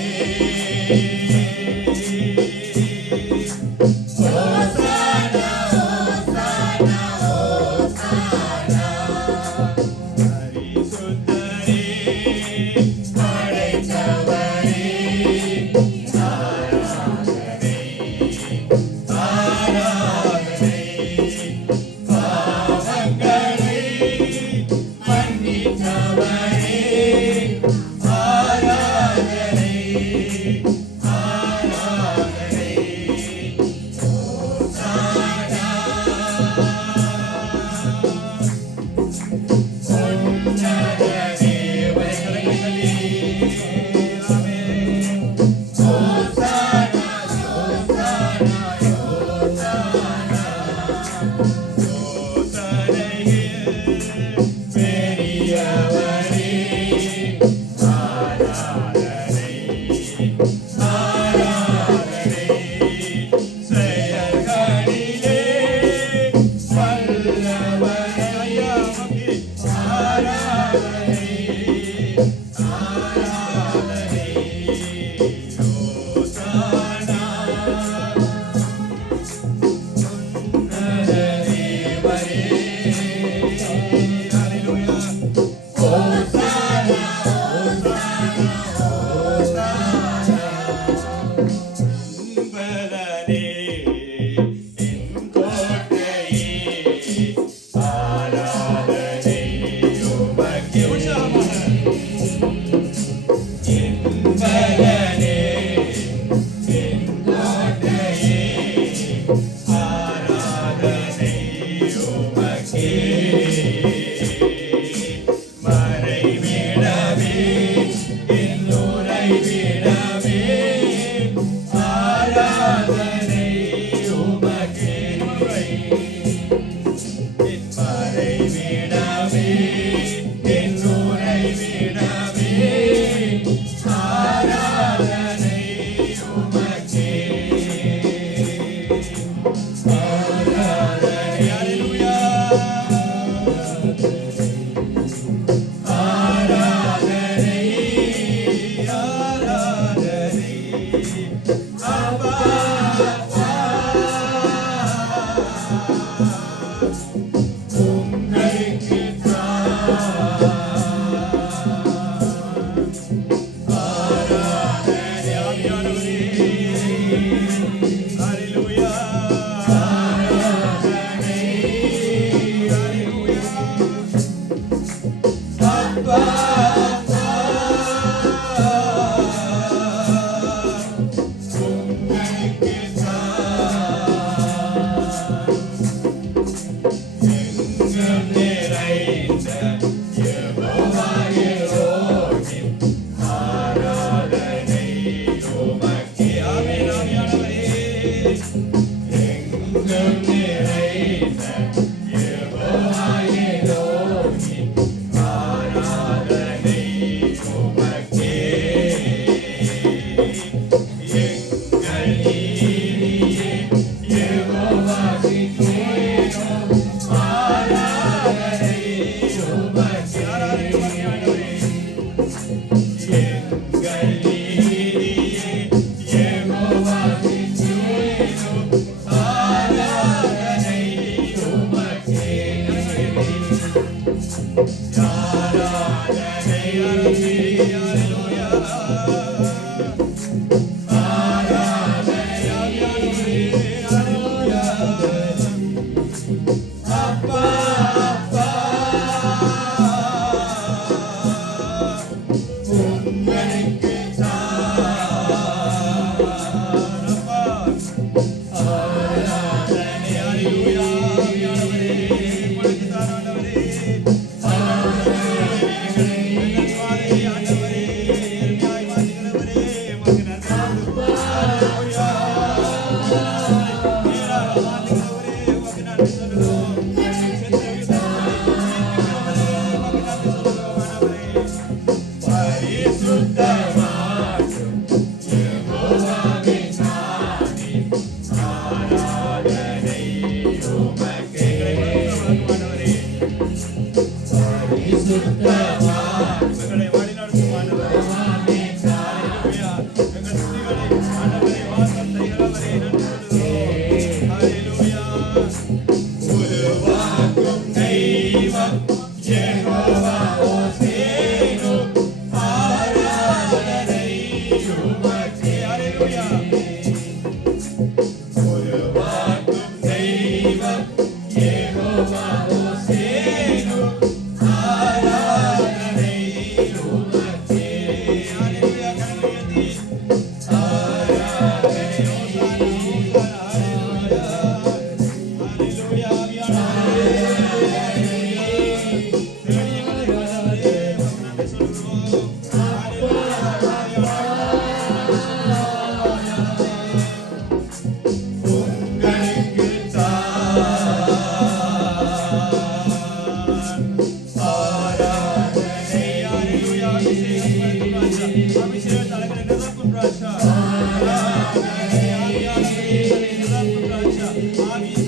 ஹோசானா ஹோசானா ஹோசானா பரிசுத்தரே படைத்தவரே ஆராதனை ஆராதனை பாவங்களை மன்னித்தவரே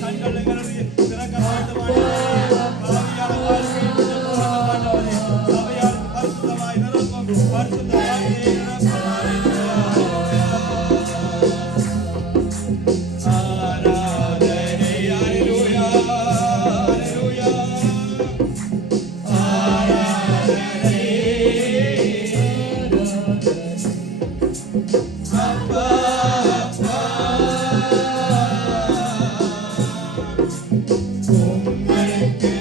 கண்களை திறக்க அப்பா அப்பா உங்களுக்கு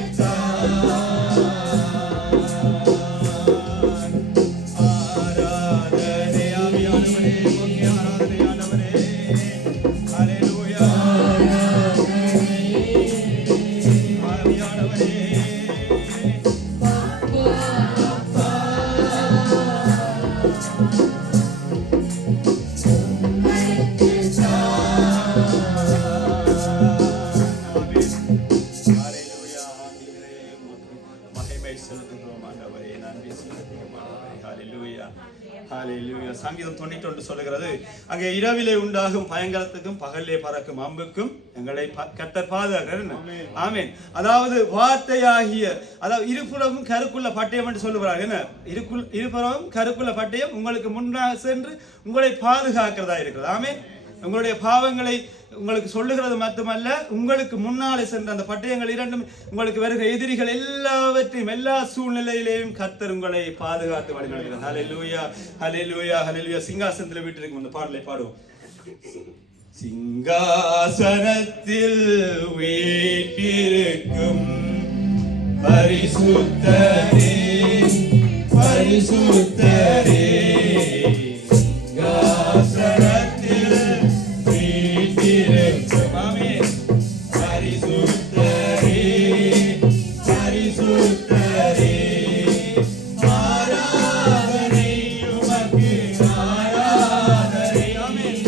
ஆராதனை ஆவியானவரே உமக்கு ஆராதனை ஆண்டவரே ஹல்லேலூயா ஆவியானவரே ஹல்லேலூயா ஆண்டவரே உமக்கு மகிமை செலுத்துகிறோம் ஆண்டவரே நன்றி செலுத்துகிறோம் ஆண்டவரே ஹல்லேலூயா ஹல்லேலூயா சங்கீதம் 91 சொல்லுகிறது அங்கே இரவிலே உண்டாகும் பயங்கரத்துக்கும் பகலிலே பறக்கும் அம்புக்கும் எங்களை கர்த்தர் பாதுகாக்கிறார் ஆமென் அதாவது வார்த்தையாகிய அதாவது இருபுறமும் கருக்குள்ள பட்டயம் என்று சொல்லுவார்கள் என்ன இருபுறமும் கருக்குள்ள பட்டயம் உங்களுக்கு முன்னாக சென்று உங்களை பாதுகாக்கிறதா இருக்கிறது ஆமென் உங்களுடைய பாவங்களை உங்களுக்கு சொல்லுகிறது மட்டுமல்ல உங்களுக்கு முன்னாலே சென்ற அந்த பட்டயங்கள் இரண்டும் உங்களுக்கு வருகிற எதிரிகள் எல்லாவற்றையும் எல்லா சூழ்நிலையிலேயும் கர்த்தர் உங்களை பாதுகாத்து வழிநடத்துகிறார் ஹல்லேலூயா ஹல்லேலூயா ஹல்லேலூயா சிங்காசனத்தில் வீட்டிற்கு அந்த பாடலை பாடுவோம் சிங்காசனத்தில் வீற்றிருக்கும் பரிசுத்தரே பரிசுத்தரே சிங்காசனத்தில் வீற்றிருக்கும் ஆமென் பரிசுத்தரே பரிசுத்தரே ஆராதனை உமக்கு ஆராதனை ஆமென்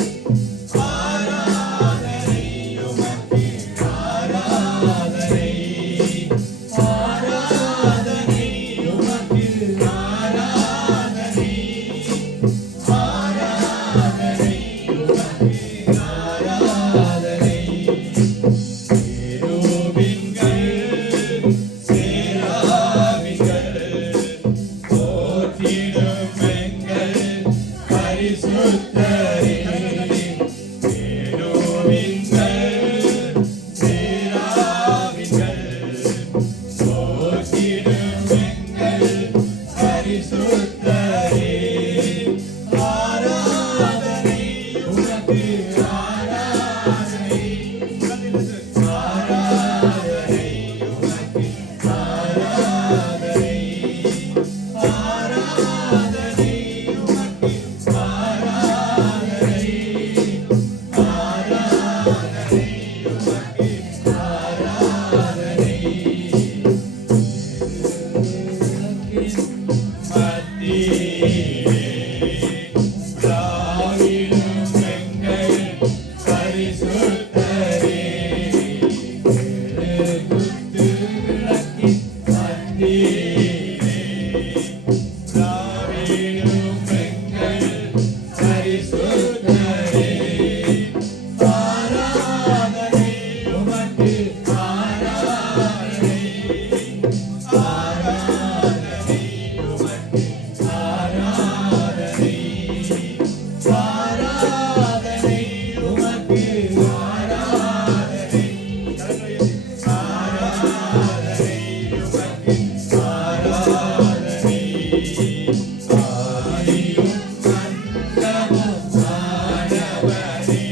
ஆராதனை உமக்கு ஆராதனை ஆராதனை உமக்கு ஆராதனை ஆராதனை உமக்கு ஆராதனை கேருபீன்கள் சேராபீன்கள் போற்றிடும் எங்கள் பரிசுத்தரே கேருபீன்கள் சேராபீன்கள் போற்றிடும் எங்கள் பரிசுத்தரே ஆராதனை உமக்கு ஆராதனை ஆராதனை உமக்கு ஆராதனை ஆராதனை உமக்கு ஆராதனை ஆராதனை உமக்கு ஆராதனை மத்தியிலே உலாவிடும் எங்கள் பரிசுத்தரே குத்து விளக்கின் மத்தியிலே உலாவிடும் எங்கள் பரிசுத்தரே ஆராதனை உமக்கு ஆராதனை ஆராதனை உமக்கு ஆராதனை ஆராதனை உமக்கு ஆராதனை ஆராதனை உமக்கு ஆராதனை ஆதியும் அந்தமும் ஆனவரே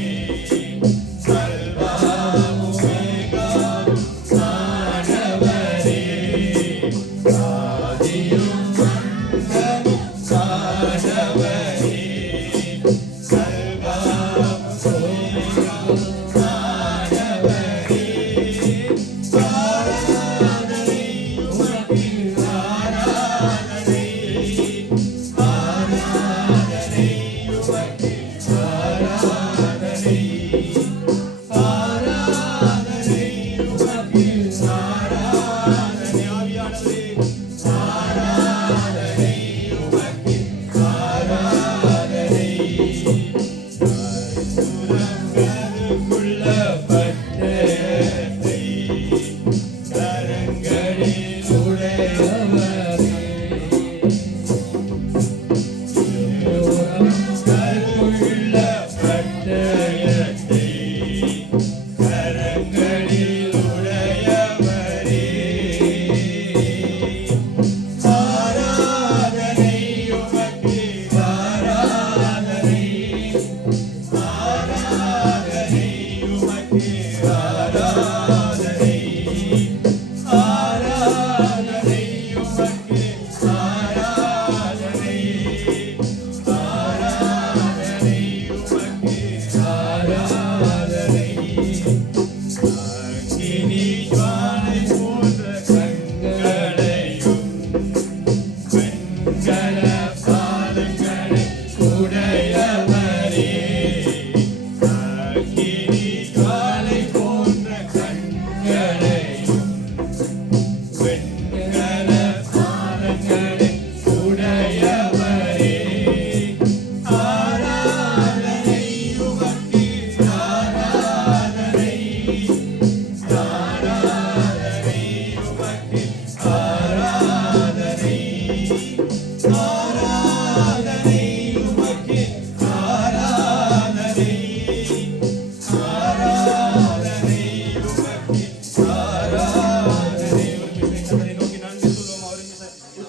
அல்பாவும் மேகாவும் ஆனவரே ஆதியும் அந்தமும் ஆனவரே அல்பாவும் மேகாவும் ஆனவரே ஆராதனை உமக்கு ஆராதனை ஆராதனை உமக்கு ஆராதனை ஆராதனை உமக்கு ஆராதனை ஆவியானவரே ஆராதனை உமக்கு ஆராதனை சுரங்கருக்குள்ள பட்டயத்தை கரங்களில் உடையவரே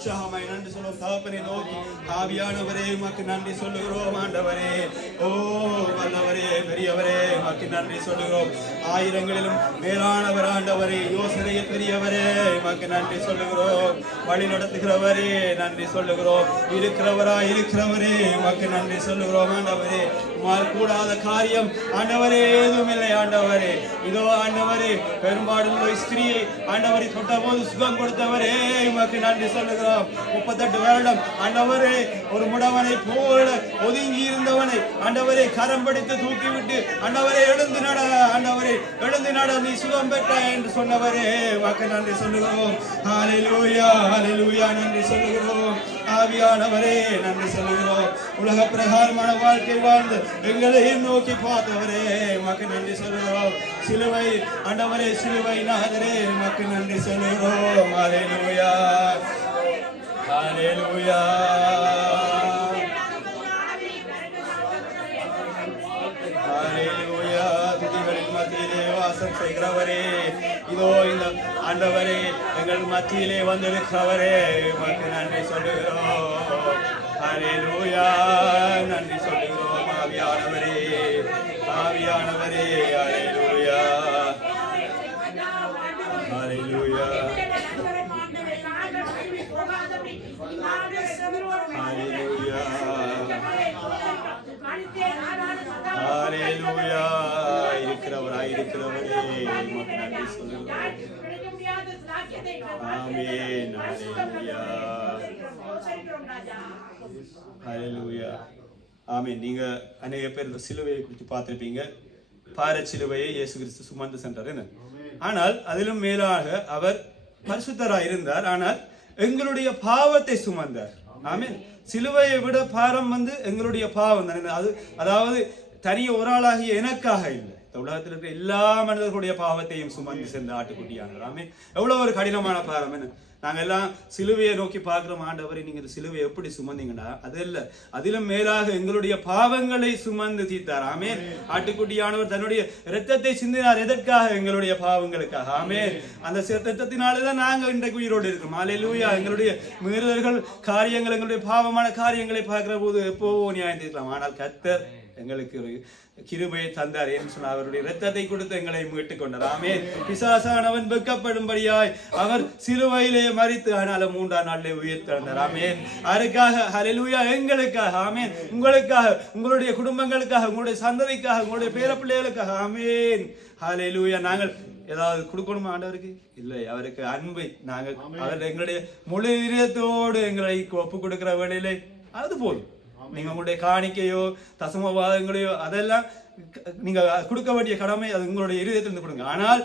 உற்சாகமாய் நன்றி சொல்லும் தகப்பனை நோக்கி ஆவியானவரே உமக்கு நன்றி சொல்லுகிறோம் ஆண்டவரே. ஓ வல்லவரே பெரியவரே உமக்கு நன்றி சொல்லுகிறோம். ஆயிரங்களிலும் மேலானவர் ஆண்டவரே, யோசனையில் பெரியவரே உமக்கு நன்றி சொல்லுகிறோம். வழி நடத்துகிறவரே நன்றி சொல்லுகிறோம். இருக்கிறவரே உமக்கு நன்றி சொல்லுகிறோம் ஆண்டவரே. உம்மால் கூடாத காரியம் ஆண்டவரே ஏதும் இல்லை ஆண்டவரே. இதோ ஆண்டவரே பெரும்பாடுள்ள ஸ்திரீயை ஆண்டவரை தொட்ட போது சுகம் கொடுத்தவரே உமக்கு நன்றி சொல்லுகிறோம். 38 வருடம் ஆண்டவரே ஒரு முடவனை போல ஒதுங்கி இருந்தவனை ஆண்டவரே கரம் பிடித்து தூக்கிவிட்டு ஆண்டவரே எழுந்து நட, ஆண்டவரே எழுந்து நட, நீ சுகம் பெற்ற என்று சொன்னவரே உமக்கு நன்றி சொல்லுகிறோம். ஹல்லேலூயா ஹல்லேலூயா நன்றி சொல்லுகிறோம். ஆவியானவரே நன்றி சொல்லுகிறோம். உலக பிரகாரமான வாழ்க்கை வாழ்ந்து எங்களையும் நோக்கி பார்த்தவரே உமக்கு நன்றி சொல்லுகிறோம். சிலுவை ஆண்டவரே சிலுவை நாதரே உமக்கு நன்றி சொல்லுகிறோம். ஹல்லேலூயா ஹல்லேலூயா ஹல்லேலூயா. துதிகளின் மத்தியிலே வாசம் செய்கிறவரே, இதோ இந்த ஆண்டவரே எங்கள் மத்தியிலே வந்திருக்கிறவரே உமக்கு நன்றி சொல்லுகிறோம். ஹல்லேலூயா நன்றி சொல்லுகிறோம். ஆவியானவரே ஆவியானவரே ஹல்லேலூயா ஹல்லேலூயா ஹல்லேலூயா ஹல்லேலூயா. இருக்கிறவரே உமக்கு நன்றி சொல்லுகிறோம். ஆமென் ஹல்லேலூயா ஹல்லேலூயா ஆமென். நீங்க அநேக பேர் இந்த சிலுவையை குறித்து பார்த்திருப்பீங்க. பார சிலுவையை இயேசு கிறிஸ்து சுமந்து சென்றார் என்ன. ஆனால் அதிலும் மேலாக அவர் பரிசுத்தராய் இருந்தார். ஆனால் எங்களுடைய பாவத்தை சுமந்தார். ஆமென். சிலுவையை விட பாரம் எங்களுடைய பாவம் தான். அதாவது தனி ஒரு ஆளாகிய எனக்காக இல்லை, இந்த உலகத்தில் இருக்கிற எல்லா மனிதர்களுடைய பாவத்தையும் சுமந்து சென்ற ஆட்டுக்குட்டியானவர். ஆமென். எவ்வளவு ஒரு கடினமான பாரம் என்ன. நாங்க எல்லாம் சிலுவையை நோக்கி பார்க்கிறோம். ஆண்டவரை நீங்க இந்த சிலுவையை எப்படி சுமந்தீங்கன்னா அது இல்ல, அதிலும் மேலாக எங்களுடைய பாவங்களை சுமந்து தீர்த்தார். ஆமென். ஆட்டுக்குட்டியானவர் தன்னுடைய இரத்தத்தை சிந்தினார். எதற்காக? எங்களுடைய பாவங்களுக்காக. ஆமென். அந்த இரத்தத்தினாலதான் நாங்க இன்றைக்கு உயிரோடு இருக்கோம். ஹல்லேலூயா. எங்களுடைய மீறுதல்கள் காரியங்கள் எங்களுடைய பாவமான காரியங்களை பார்க்கிற போது எப்போவோ நியாயம் தீர்க்கலாம். ஆனால் கர்த்தர் எங்களுக்கு ஒரு கிருபையை தந்தார் என்று சொன்னார். அவருடைய இரத்தத்தை கொடுத்து எங்களை மீட்டுக் கொண்டார். ஆமென். பிசாசானவன் வெட்கப்படும்படியாய் அவர் சிலுவையிலே மரித்து ஆனாலும் 3ஆம் நாளிலே உயிர் திறந்தார். ஆமென். அதற்காக ஹல்லேலூயா எங்களுக்காக. ஆமென். உங்களுக்காக, உங்களுடைய குடும்பங்களுக்காக, உங்களுடைய சந்ததிக்காக, உங்களுடைய பேர பிள்ளைகளுக்காக. ஆமென். ஹல்லேலூயா. நாங்கள் ஏதாவது கொடுக்கணுமா ஆண்டவருக்கு? இல்லை, அவருக்கு அன்பை நாங்கள் அவர் எங்களுடைய முழு இதயத்தோடு எங்களை ஒப்பு கொடுக்கிற வேளையிலே அது போதும். நீங்க உங்களுடைய காணிக்கையோ தசமபாதங்களையோ அதெல்லாம் நீங்க கொடுக்க வேண்டிய கடமை அது உங்களுடைய இருதயத்திலிருந்து கொடுங்க. ஆனால்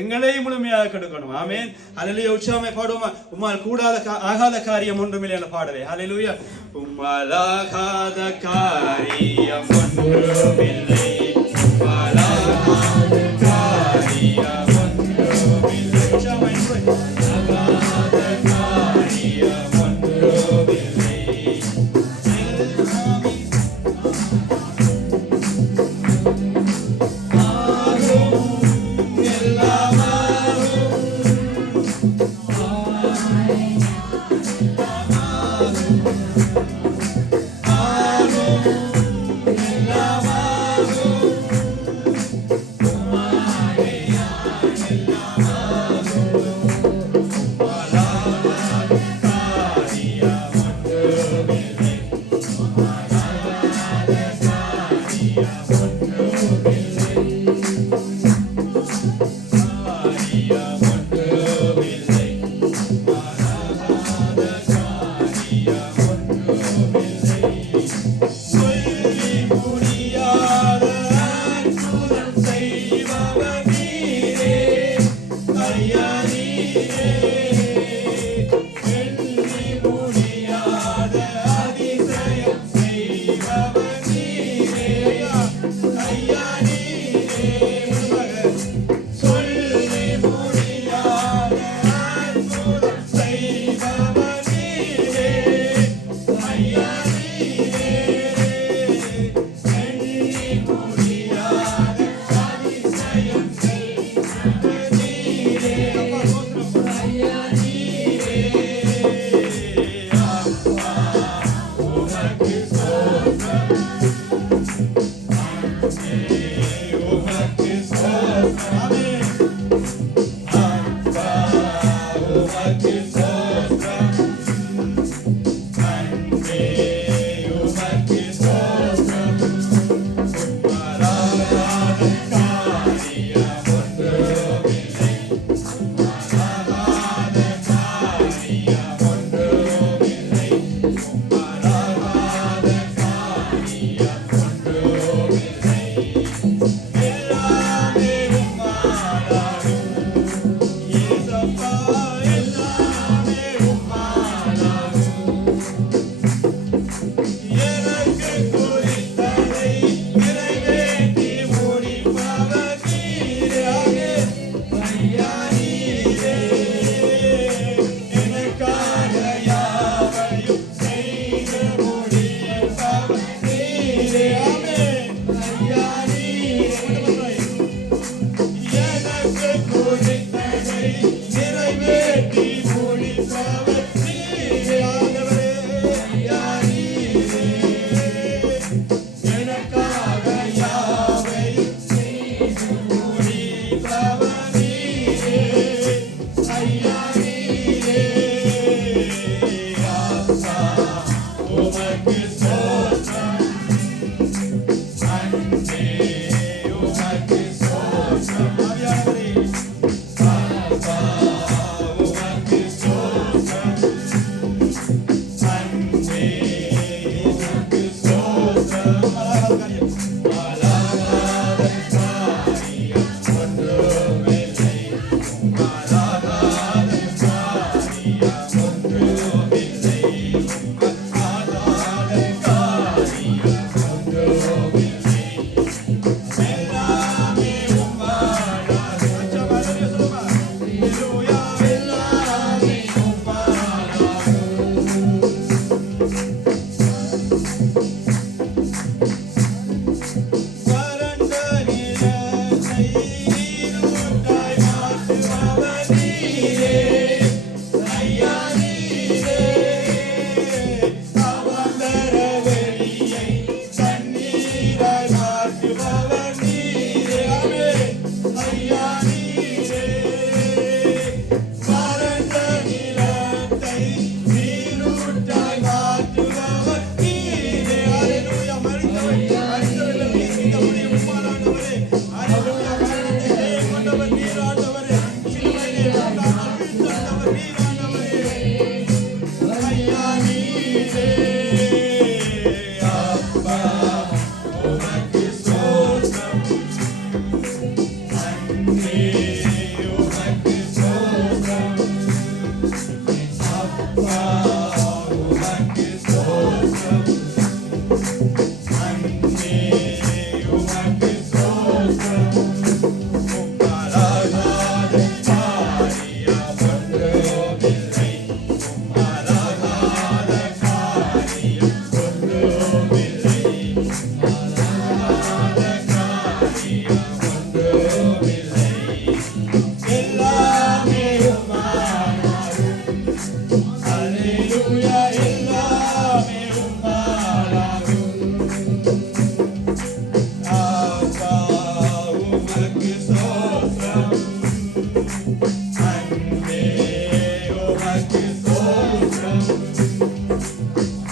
எங்களை முழுமையாக கொடுக்கணும். ஆமென். ஹல்லேலூயா. உற்சாகமாய் பாடுவோமா? உம்மால் கூடாத ஆகாத காரியம் ஒன்றுமில்லை என்ற பாடலே. ஹல்லேலூயா. உம்மால் ஆகாத காரியம் ஒன்றுமில்லை, உம்மால் ஆகாத காரியம் ஒன்றுமில்லை, உற்சாகமாய் ஆகாத காரியம் ஒன்றுமில்லை.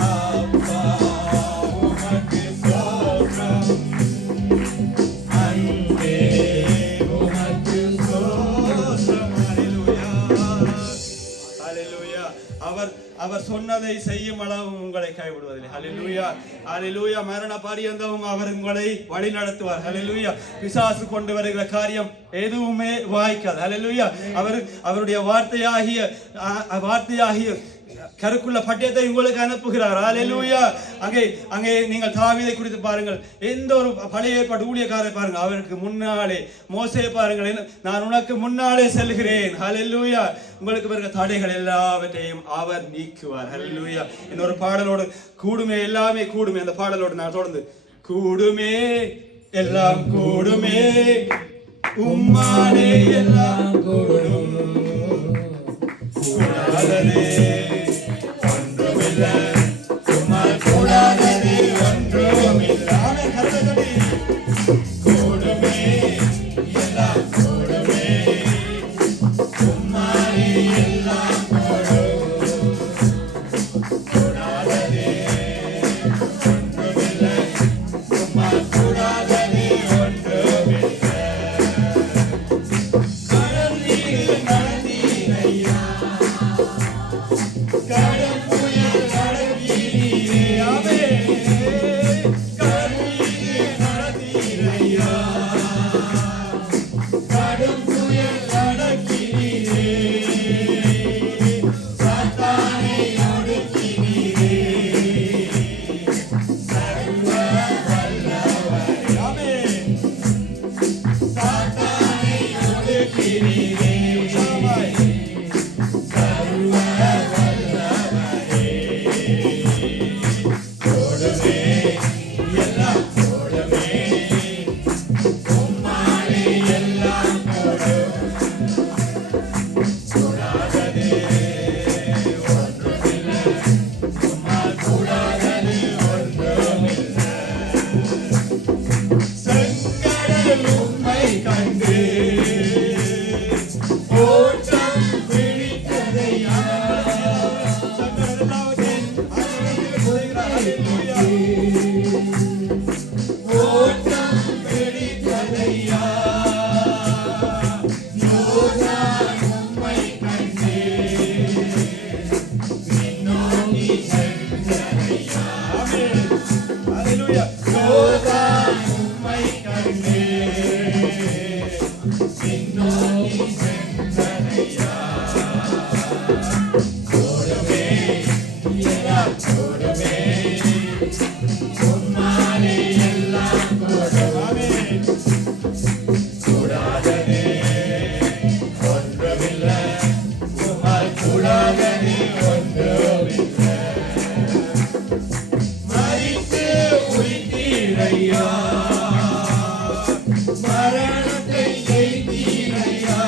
அப்பா உமக்கு ஸ்தோத்திரம், அன்பே உமக்கு ஸ்தோத்திரம். ஹல்லேலூயா. அவர் சொன்னதை செய்யும் அளவு உங்களை கைவிடுவதில்லை. ஹல்லேலூயா, ஹல்லேலூயா. மரண பரியந்தமும் அவர் உங்களை வழி நடத்துவார். ஹல்லேலூயா. பிசாசு கொண்டு வருகிற காரியம் எதுவுமே வாய்க்காது. ஹல்லேலூயா. அவருடைய வார்த்தையாகிய கருக்குள்ள பட்டயத்தை உங்களுக்கு அனுப்புகிறார். ஹல்லேலூயா. அங்கே நீங்கள் தாவீதை குறித்து பாருங்கள். எந்த ஒரு பழைய ஏற்பாடு ஊழியக்காரரை பாருங்கள், அவருக்கு முன்னாலே மோசே பாருங்கள், நான் உனக்கு முன்னாலே செல்கிறேன். ஹல்லேலூயா. உங்களுக்கு வருகிற தடைகள் எல்லாவற்றையும் அவர் நீக்குவார். ஹல்லேலூயா. இன்னொரு பாடலோடு கூடுமே எல்லாமே கூடுமே, அந்த பாடலோடு நான் தொடர்ந்து கூடுமே எல்லாம் கூடுமே உம்மானே எல்லாம் கூடும் கூடாததே ஒன்றுமில்லை உம்மால் கூடாததே ஒன்றுமில்லை. ஆமென். கர்த்தரே கூடுமே எல்லாம் கூடுமே உம்மானே எல்லாம் கூடும் கூடாததே ஒன்றுமில்லை உம்மால் கூடாததே ஒன்றுமில்லை. கடல் நீர் நடந்தீரையா, கடல் புயல் நடந்தீரே. ஆமென். கடல் நீர் நடந்தீரையா, கடும் புயல் நடக்கிறீரே. சாத்தானை ஒடுக்கினீரே. சர்வ வல்லவரே. ஆமென். சாத்தானை ஒடுக்கினீரே. உற்சாகமாய். சர்வ வல்லவரே. கூடுமே எல்லாம் கூடுமே உம்மாலே எல்லாம் கூடும் கூடாததே ஒன்றுமில்லை உம்மால் கூடாதது ஒன்றுமில்லை. செங்கடல் உம்மை கண்டு ஓட்டம் பிடித்ததையா. செங்கடல் எல்லாவற்றையும் ஆண்டவர் செய்கிறார். ஹல்லேலூயா. ஓட்டம் பிடித்ததையா. யோர்தான் உம்மை கண்டு விண்ணோக்கி சென்றதையா. ஆமென். ஹல்லேலூயா. யோர்தான் உம்மை கண்டு விண்ணோக்கி சென்றதையா. கூடுமே எல்லாம் கூடுமே உம்மாலே எல்லாம் கூடும். ஆமென். கூடாததே ஒன்றுமில்லை உம்மால் கூடாதது ஒன்றுமில்லை. மரித்து உயிர்த்தீரையா, மரணத்தை ஜெயித்தீரையா.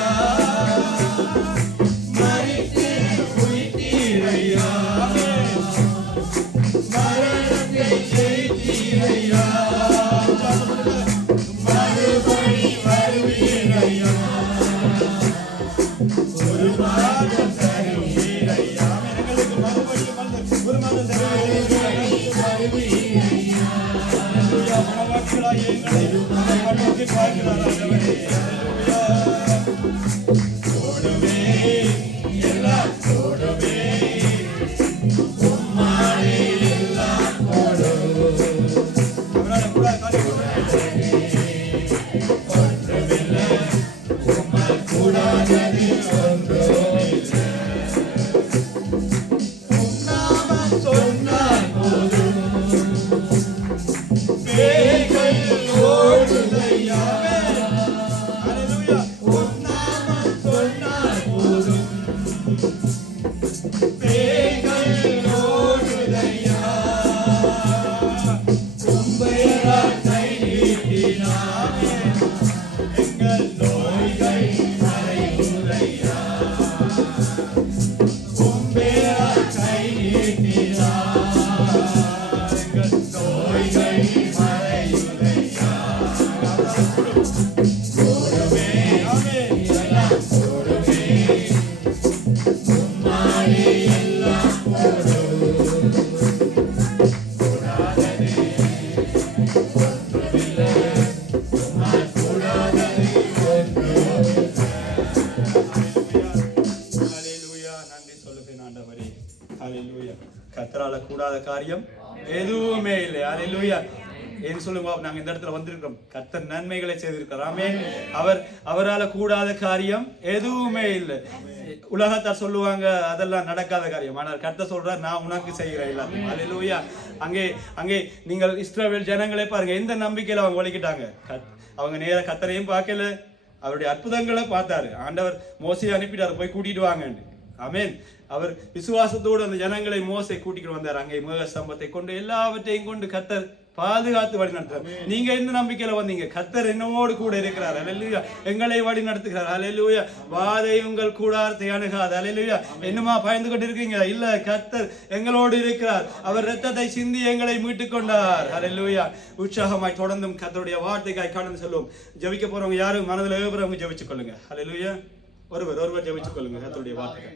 மரித்து உயிர்த்தீரையா, மரணத்தை ஜெயித்தீரையா. மறுபடி வருவீரையா, ஒரு மாதம் தருவீரையா. எங்களுக்கு மறுபடியும் ஒரு மாதம் தருவீரையா. மனவாட்டிகளாகிய எங்களை கண்ணோக்கி பார்க்கிறார் ஆண்டவரே. ஹல்லேலூயா. கூடுமே எல்லாம் கூடுமே உம்மாலே எல்லாம் கூடும். அவரால் கூட ஒன்றுமில்லை உம்மால் கூடாதது ஒன்றுமில்லை. உம் நாமம் சொன்னால் போதும் ஹalleluya நன்றி சொல்லுவேன் ஆண்டவரே. ஹalleluya கர்த்தரால கூடாத காரியம் எதுவுமே இல்லை. ஹalleluya ஏன் சொல்லுங்க, நாங்க இந்த இடத்துல வந்திருக்கிறோம், கர்த்தர் நன்மைகளை செய்திருக்கிறார். ஆமென். அவரால கூடாத காரியம் எதுவுமே இல்லை. உலகத்தார் சொல்லுவாங்க அதெல்லாம் நடக்காத காரியம், ஆனால் கர்த்தர் சொல்றார் நான் உனக்கு செய்கிறேன் எல்லாத்தையும். ஹalleluya அங்கே நீங்கள் இஸ்ரவேல் ஜனங்களை பாருங்க, எந்த நம்பிக்கையில அவங்க ஒழிக்கிட்டாங்க. அவங்க நேர கர்த்தரையும் பார்க்கல, அவருடைய அற்புதங்களை பார்த்தாரு. ஆண்டவர் மோசையை அனுப்பிட்டார், போய் கூட்டிட்டு வாங்கன்னு. ஆமென். அவர் விசுவாசத்தோடு அந்த ஜனங்களை மோசை கூட்டிட்டு வந்தார். அங்கே மேக ஸ்தம்பத்தை கொண்டு எல்லாவற்றையும் கொண்டு கர்த்தர் பாதுகாத்து வழி நடத்துறார். நீங்க என்ன நம்பிக்கையில வந்தீங்க? கர்த்தர் என்னோடு கூட இருக்கிறார். ஹalleluya எங்களை வழி நடத்துகிறார். ஹalleluya வாதை உங்கள் கூடாரத்தை அணுகாது. ஹalleluya என்னமா பயந்து கொண்டு இருக்கீங்க? இல்ல, கர்த்தர் எங்களோடு இருக்கிறார். அவர் இரத்தத்தை சிந்தி எங்களை மீட்டுக் கொண்டார். ஹalleluya உற்சாகமாய் தொடர்ந்தும் கர்த்தருடைய வார்த்தைக்காய் கடந்து செல்வோம். ஜெபிக்க போறவங்க யாரும் மனதில் ஏவுறவங்க ஜெபிச்சு கொள்ளுங்க. ஹalleluya ஒருவர் ஜெபிச்சு கொள்ளுங்க கர்த்தருடைய வார்த்தை.